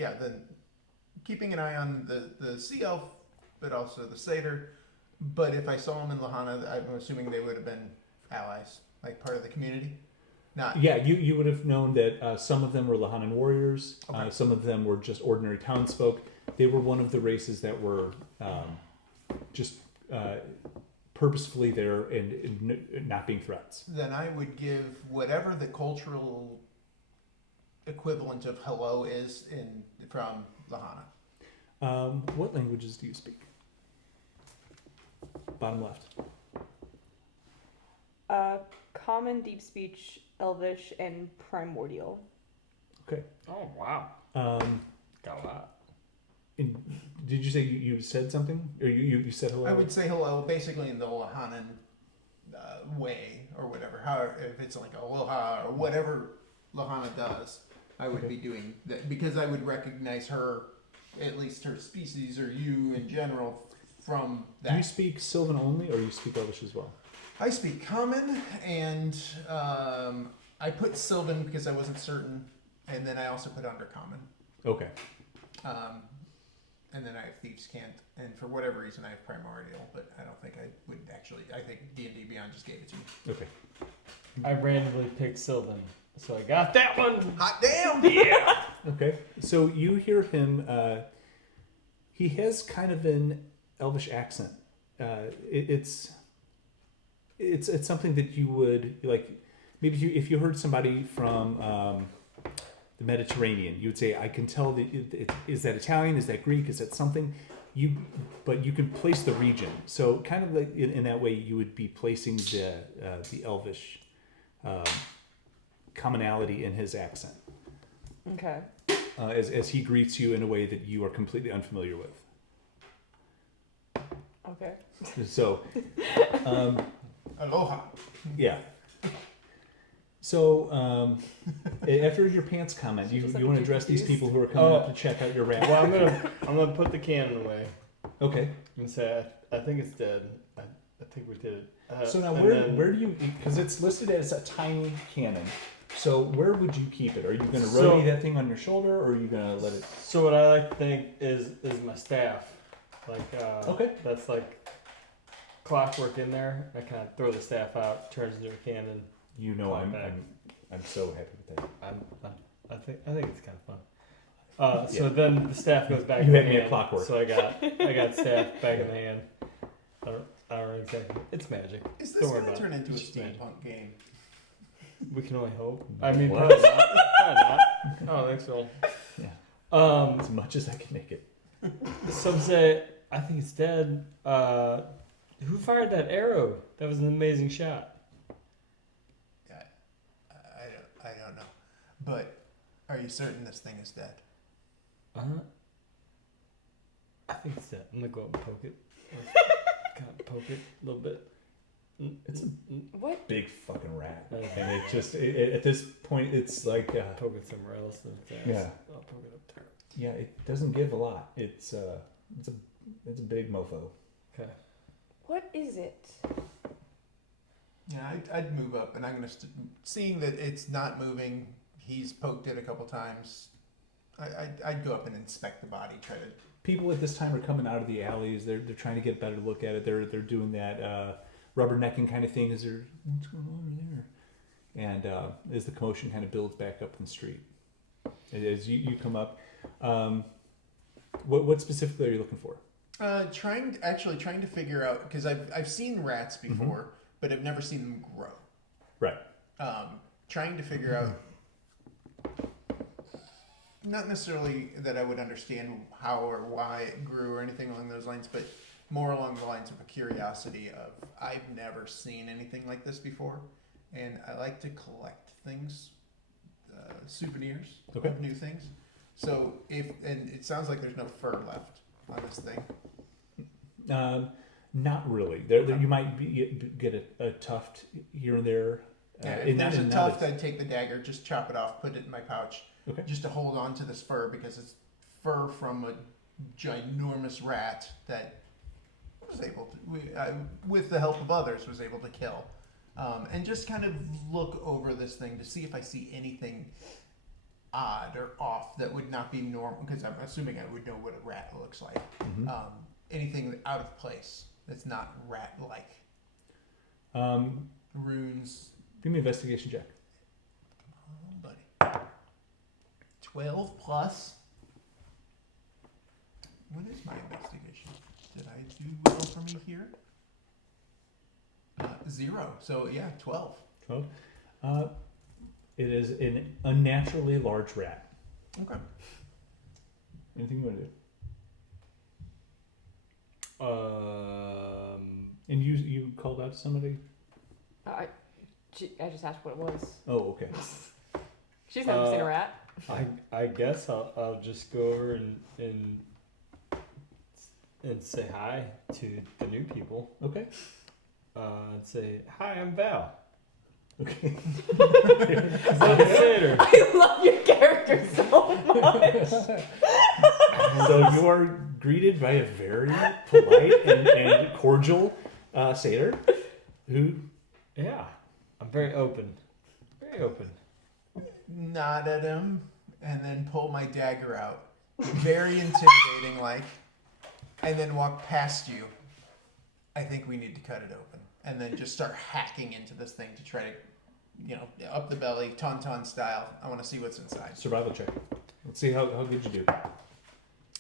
keeping an eye on the sea elf, but also the satyr. But if I saw them in Lahana, I'm assuming they would have been allies, like part of the community. Not. Yeah, you would have known that some of them were Lahanan warriors. Okay. Some of them were just ordinary townsfolk. They were one of the races that were just purposefully there and not being threats. Then I would give whatever the cultural equivalent of hello is from Lahana. What languages do you speak? Bottom left. Common, deep speech, Elvish, and primordial. Okay. Oh wow. Got a lot. And did you say you said something? Or you said hello? I would say hello basically in the Lahanan way or whatever. However, if it's like aloha or whatever Lahana does, I would Okay. be doing that because I would recognize her, at least her species or you in general, from Do you that. speak Sylvan only, or you speak Elvish as well? I speak Common, and I put Sylvan because I wasn't certain, and then I also put Undercommon. Okay. And then I have Thieves' Cant, and for whatever reason I have Primordial, but I don't think I would actually. I think D&D Beyond just gave it to me. Okay. I randomly picked Sylvan, so I got that one. Hot damn! Yeah. Okay. So you hear him. He has kind of an Elvish accent. It's something that you would like. Maybe if you heard somebody from the Mediterranean, you would say, "I can tell that is that Italian? Is that Greek? Is that something?" But you can place the region. So kind of like in that way, you would be placing the Elvish commonality in his accent Okay. as he greets you in a way that you are completely unfamiliar with. Okay. So, Aloha. yeah. So, after your pants comment, you Just want to like address these confused. people who are coming Oh. up to check out your rat. Well, I'm gonna put the cannon away Okay. and say I think it's dead. I think we did it. So now, and where then- do you? Because it's listed as a tiny cannon. So where would you keep it? Are you going to So- rotate that thing on your shoulder, or are you going to let it? So what I like to think is my staff, like Okay. that's like clockwork in there. I kind of throw the staff out, turns into a cannon. You know, Climb back. I'm so happy with that. I think it's kind of fun. So Yeah. then the staff goes back. You in had the me at hand. clockwork. So I got staff back in the hand. I don't know exactly. It's magic. Is Don't this worry going to about turn into a It's magic. steampunk game? We can only hope. I mean, What? probably not. Probably not. I don't think so. Yeah. As much as I can make it. Some say I think it's dead. Who fired that arrow? That was an amazing shot. I don't know. But are you certain this thing is dead? I think it's dead. I'm gonna go up and poke it. Kind of poke it a little bit. It's a What? big fucking rat, and it just at this point it's like Poke it somewhere else. Than Yeah. I'll poke it up there. yeah, it doesn't give a lot. It's a big mofo. Okay. What is it? Yeah, I'd move up, and I'm gonna seeing that it's not moving. He's poked it a couple times. I'd go up and inspect the body. Try to. People at this time are coming out of the alleys. They're trying to get a better look at it. They're doing that rubbernecking kind of thing. Is there what's going on over there? And as the commotion kind of builds back up in the street, as you come up, what specifically are you looking for? Trying to figure out, because I've seen rats before, but I've never seen them grow. Right. Trying to figure out, not necessarily that I would understand how or why it grew or anything along those lines, but more along the lines of a curiosity of, I've never seen anything like this before, and I like to collect things, souvenirs of new things. So and it sounds like there's no fur left on this thing. Not really. There you might get a tuft here and there. Yeah, if there's a tuft, I'd take the dagger, just chop it off, put it in my pouch, just to hold on to this fur, because it's fur from a ginormous rat that was able to, with the help of others, was able to kill. And just kind of look over this thing to see if I see anything odd or off that would not be normal, because I'm assuming I would know what a rat looks like. Anything out of place that's not rat-like. Runes. Give me an investigation check. Oh, buddy. 12 plus. What is my investigation? Did I do well for me here? 0. So yeah, 12. 12. It is an unnaturally large rat. Okay. Anything you want to do? Um, And you called out to somebody? I just asked what it was. Oh, okay. She's never seen a rat. I guess I'll just go over and say hi to the new people. Okay. And say, hi, I'm Val. Okay. Later. I love your character so much. So you are greeted by a very polite and cordial satyr who... Yeah, I'm very open. Very open. Nod at him and then pull my dagger out. Very intimidating, like, and then walk past you. I think we need to cut it open. And then just start hacking into this thing to try to, up the belly, tauntaun style. I want to see what's inside. Survival check. Let's see how good you do.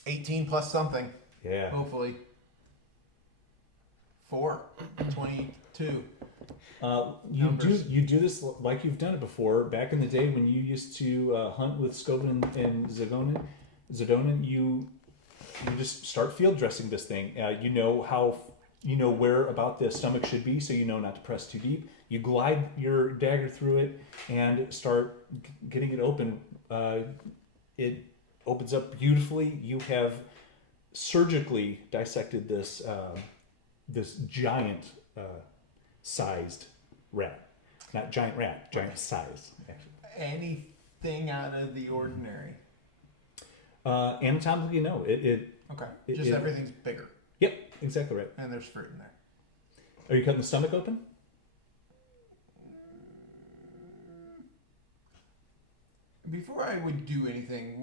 18 plus something. Yeah. Hopefully. 4. 22. You do this like you've done it before. Back in the day when you used to hunt with Skovan and Zadonin, you just start field dressing this thing. You know where about the stomach should be, so you know not to press too deep. You glide your dagger through it and start getting it open. It opens up beautifully. You have surgically dissected this giant sized rat. Not giant rat, giant size, actually. Anything out of the ordinary? Anatomically, no. Okay. Just everything's bigger. Yep, exactly right. And there's fruit in there. Are you cutting the stomach open? Before I would do anything,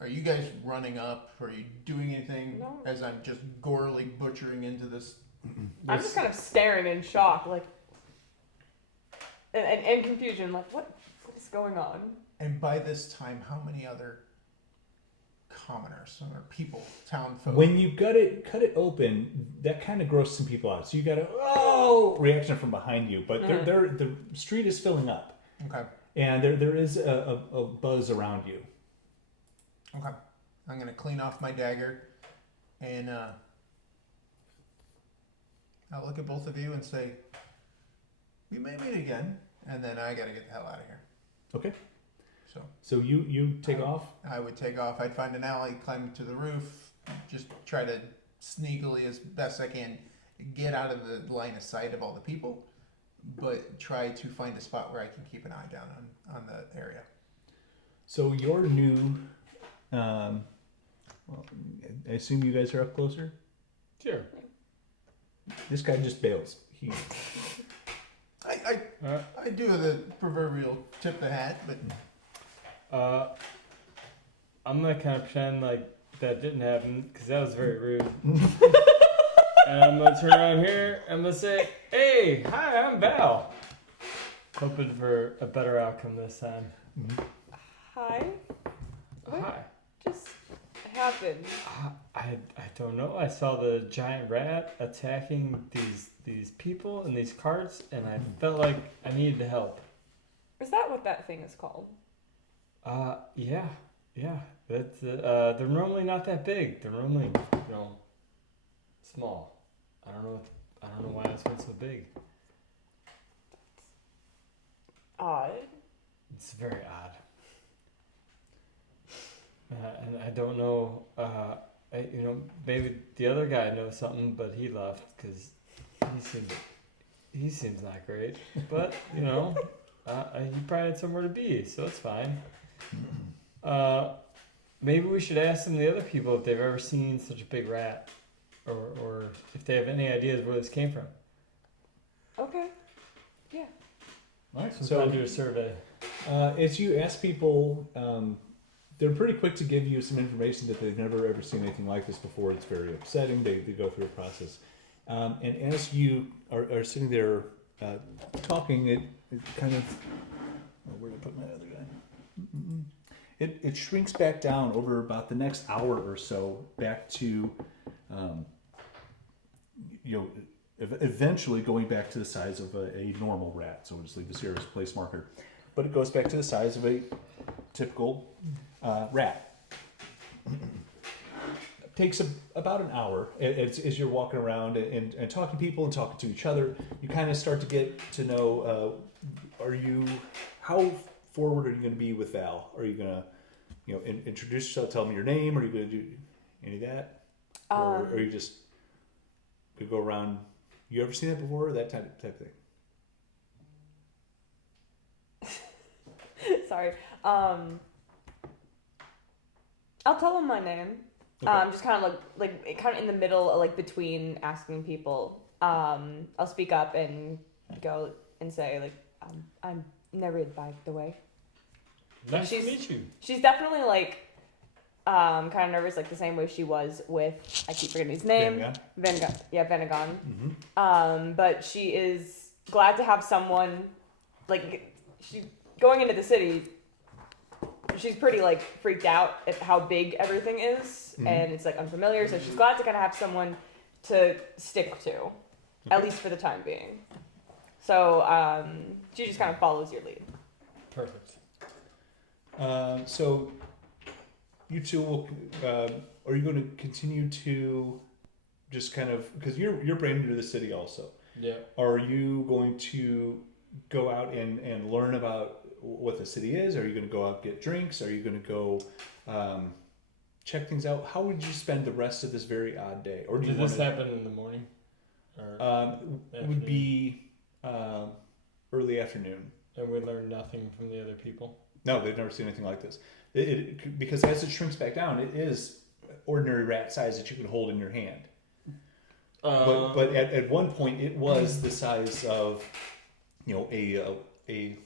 are you guys running up? Are you doing anything No. as I'm just gorely butchering into this? I'm just kind of staring in shock, like, and confusion, like, what is going on? And by this time, how many other commoners or people, town folk? When you cut it open, that kind of grossed some people out. So you got a reaction from behind you, but the street is filling up. Okay. And there is a buzz around you. Okay. I'm gonna clean off my dagger, and I'll look at both of you and say, "We may meet again." And then I gotta get the hell out of here. Okay. So you take off. I would take off. I'd find an alley, climb to the roof, just try to sneakily as best I can get out of the line of sight of all the people, but try to find a spot where I can keep an eye down on the area. So your new, well, I assume you guys are up closer. Sure. This guy just bails. He I do the proverbial tip the hat, but I'm gonna kind of pretend like that didn't happen because that was very rude. And I'm gonna turn around here and I'm gonna say, "Hey, hi, I'm Val." Hoping for a better outcome this time. Hi. What Hi. just happened? I don't know. I saw the giant rat attacking these people and these carts, and I felt like I needed to help. Is that what that thing is called? Yeah. That's they're normally not that big. They're normally, small. I don't know why this one's so big. Odd. It's very odd. And I don't know. Maybe the other guy knows something, but he left because he seems not great. But he probably had somewhere to be, so it's fine. Maybe we should ask some of the other people if they've ever seen such a big rat, or if they have any ideas where this came from. Okay. Yeah. All right. So I'll do a survey. As you ask people, they're pretty quick to give you some information that they've never ever seen anything like this before. It's very upsetting. They go through a process. And as you are sitting there talking, it kind of... where did I put my other guy? It shrinks back down over about the next hour or so, back to, eventually going back to the size of a normal rat. So we'll just leave this here as a place marker. But it goes back to the size of a typical rat. It takes about an hour as you're walking around and talking to people and talking to each other. You kind of start to get to know, how forward are you going to be with Val? Are you going to, introduce yourself, tell them your name? Are you going to do any of that? Or are you just going to go around, you ever seen that before? That type of thing. Sorry. I'll tell them my name. Okay. Just kind of like kind of in the middle, like between asking people. I'll speak up and go and say like, I'm Nereid, by the way. Nice to meet you. She's definitely like, kind of nervous, like the same way she was with, I keep forgetting his name. Venegon. Yeah, Venegon. Mm-hmm. But she is glad to have someone, like, she going into the city. She's pretty like freaked out at how big everything is, and it's like unfamiliar. So she's glad to kind of have someone to stick to, at least for the time being. So she just kind of follows your lead. Perfect. So you two will. Are you going to continue to just kind of, because you're brand new to the city also? Yeah. Are you going to go out and learn about what the city is? Are you going to go out and get drinks? Are you going to go check things out? How would you spend the rest of this very odd day? Or Did this happen in the morning? Or it would be early afternoon. And we learned nothing from the other people? No, they've never seen anything like this. Because as it shrinks back down, it is ordinary rat size that you can hold in your hand. But at one point, it was the size of, a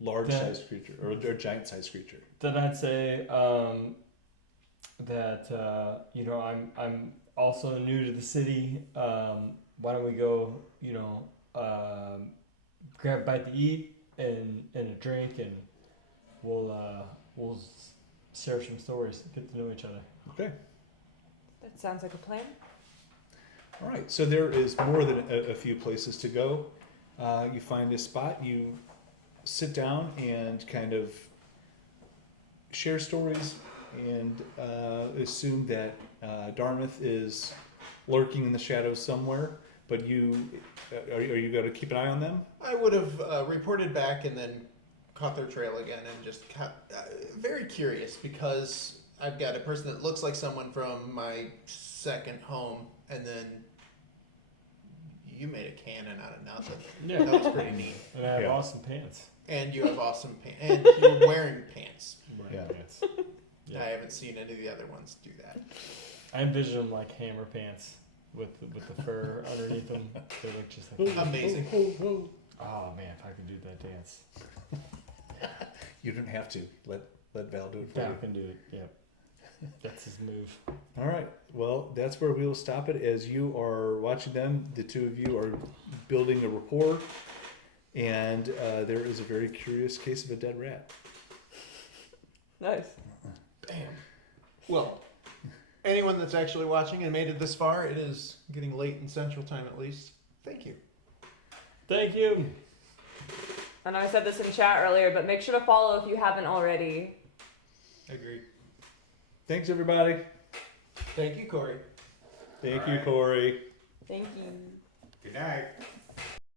large sized creature or a giant sized creature. Then I'd say that I'm also new to the city. Why don't we go grab a bite to eat and a drink, and we'll share some stories, get to know each other. Okay. That sounds like a plan. All right. So there is more than a few places to go. You find a spot. You sit down and kind of share stories and assume that Darmythe is lurking in the shadows somewhere. But are you going to keep an eye on them? I would have reported back and then caught their trail again and just very curious, because I've got a person that looks like someone from my second home, and then cannon out of nothing. Yeah. That was pretty neat. And I have Yeah. awesome pants. And you have awesome pants. And you're wearing pants. I'm Yeah. wearing pants. Yeah. I haven't seen any of the other ones do that. I envision them like hammer pants with the fur underneath them. They look just like Amazing. Oh man, if I could do that dance. You don't have to. Let Val do it for Val you. can do it. Yep. That's his move. All right. Well, that's where we will stop it. As you are watching them, the two of you are building a rapport, and there is a very curious case of a dead rat. Nice. Bam. Well, anyone that's actually watching and made it this far, it is getting late in Central Time at least. Thank you. Thank you. I know I said this in chat earlier, but make sure to follow if you haven't already. Agreed. Thanks, everybody. Thank you, Corey. Thank All you, right. Corey. Thank you. Good night.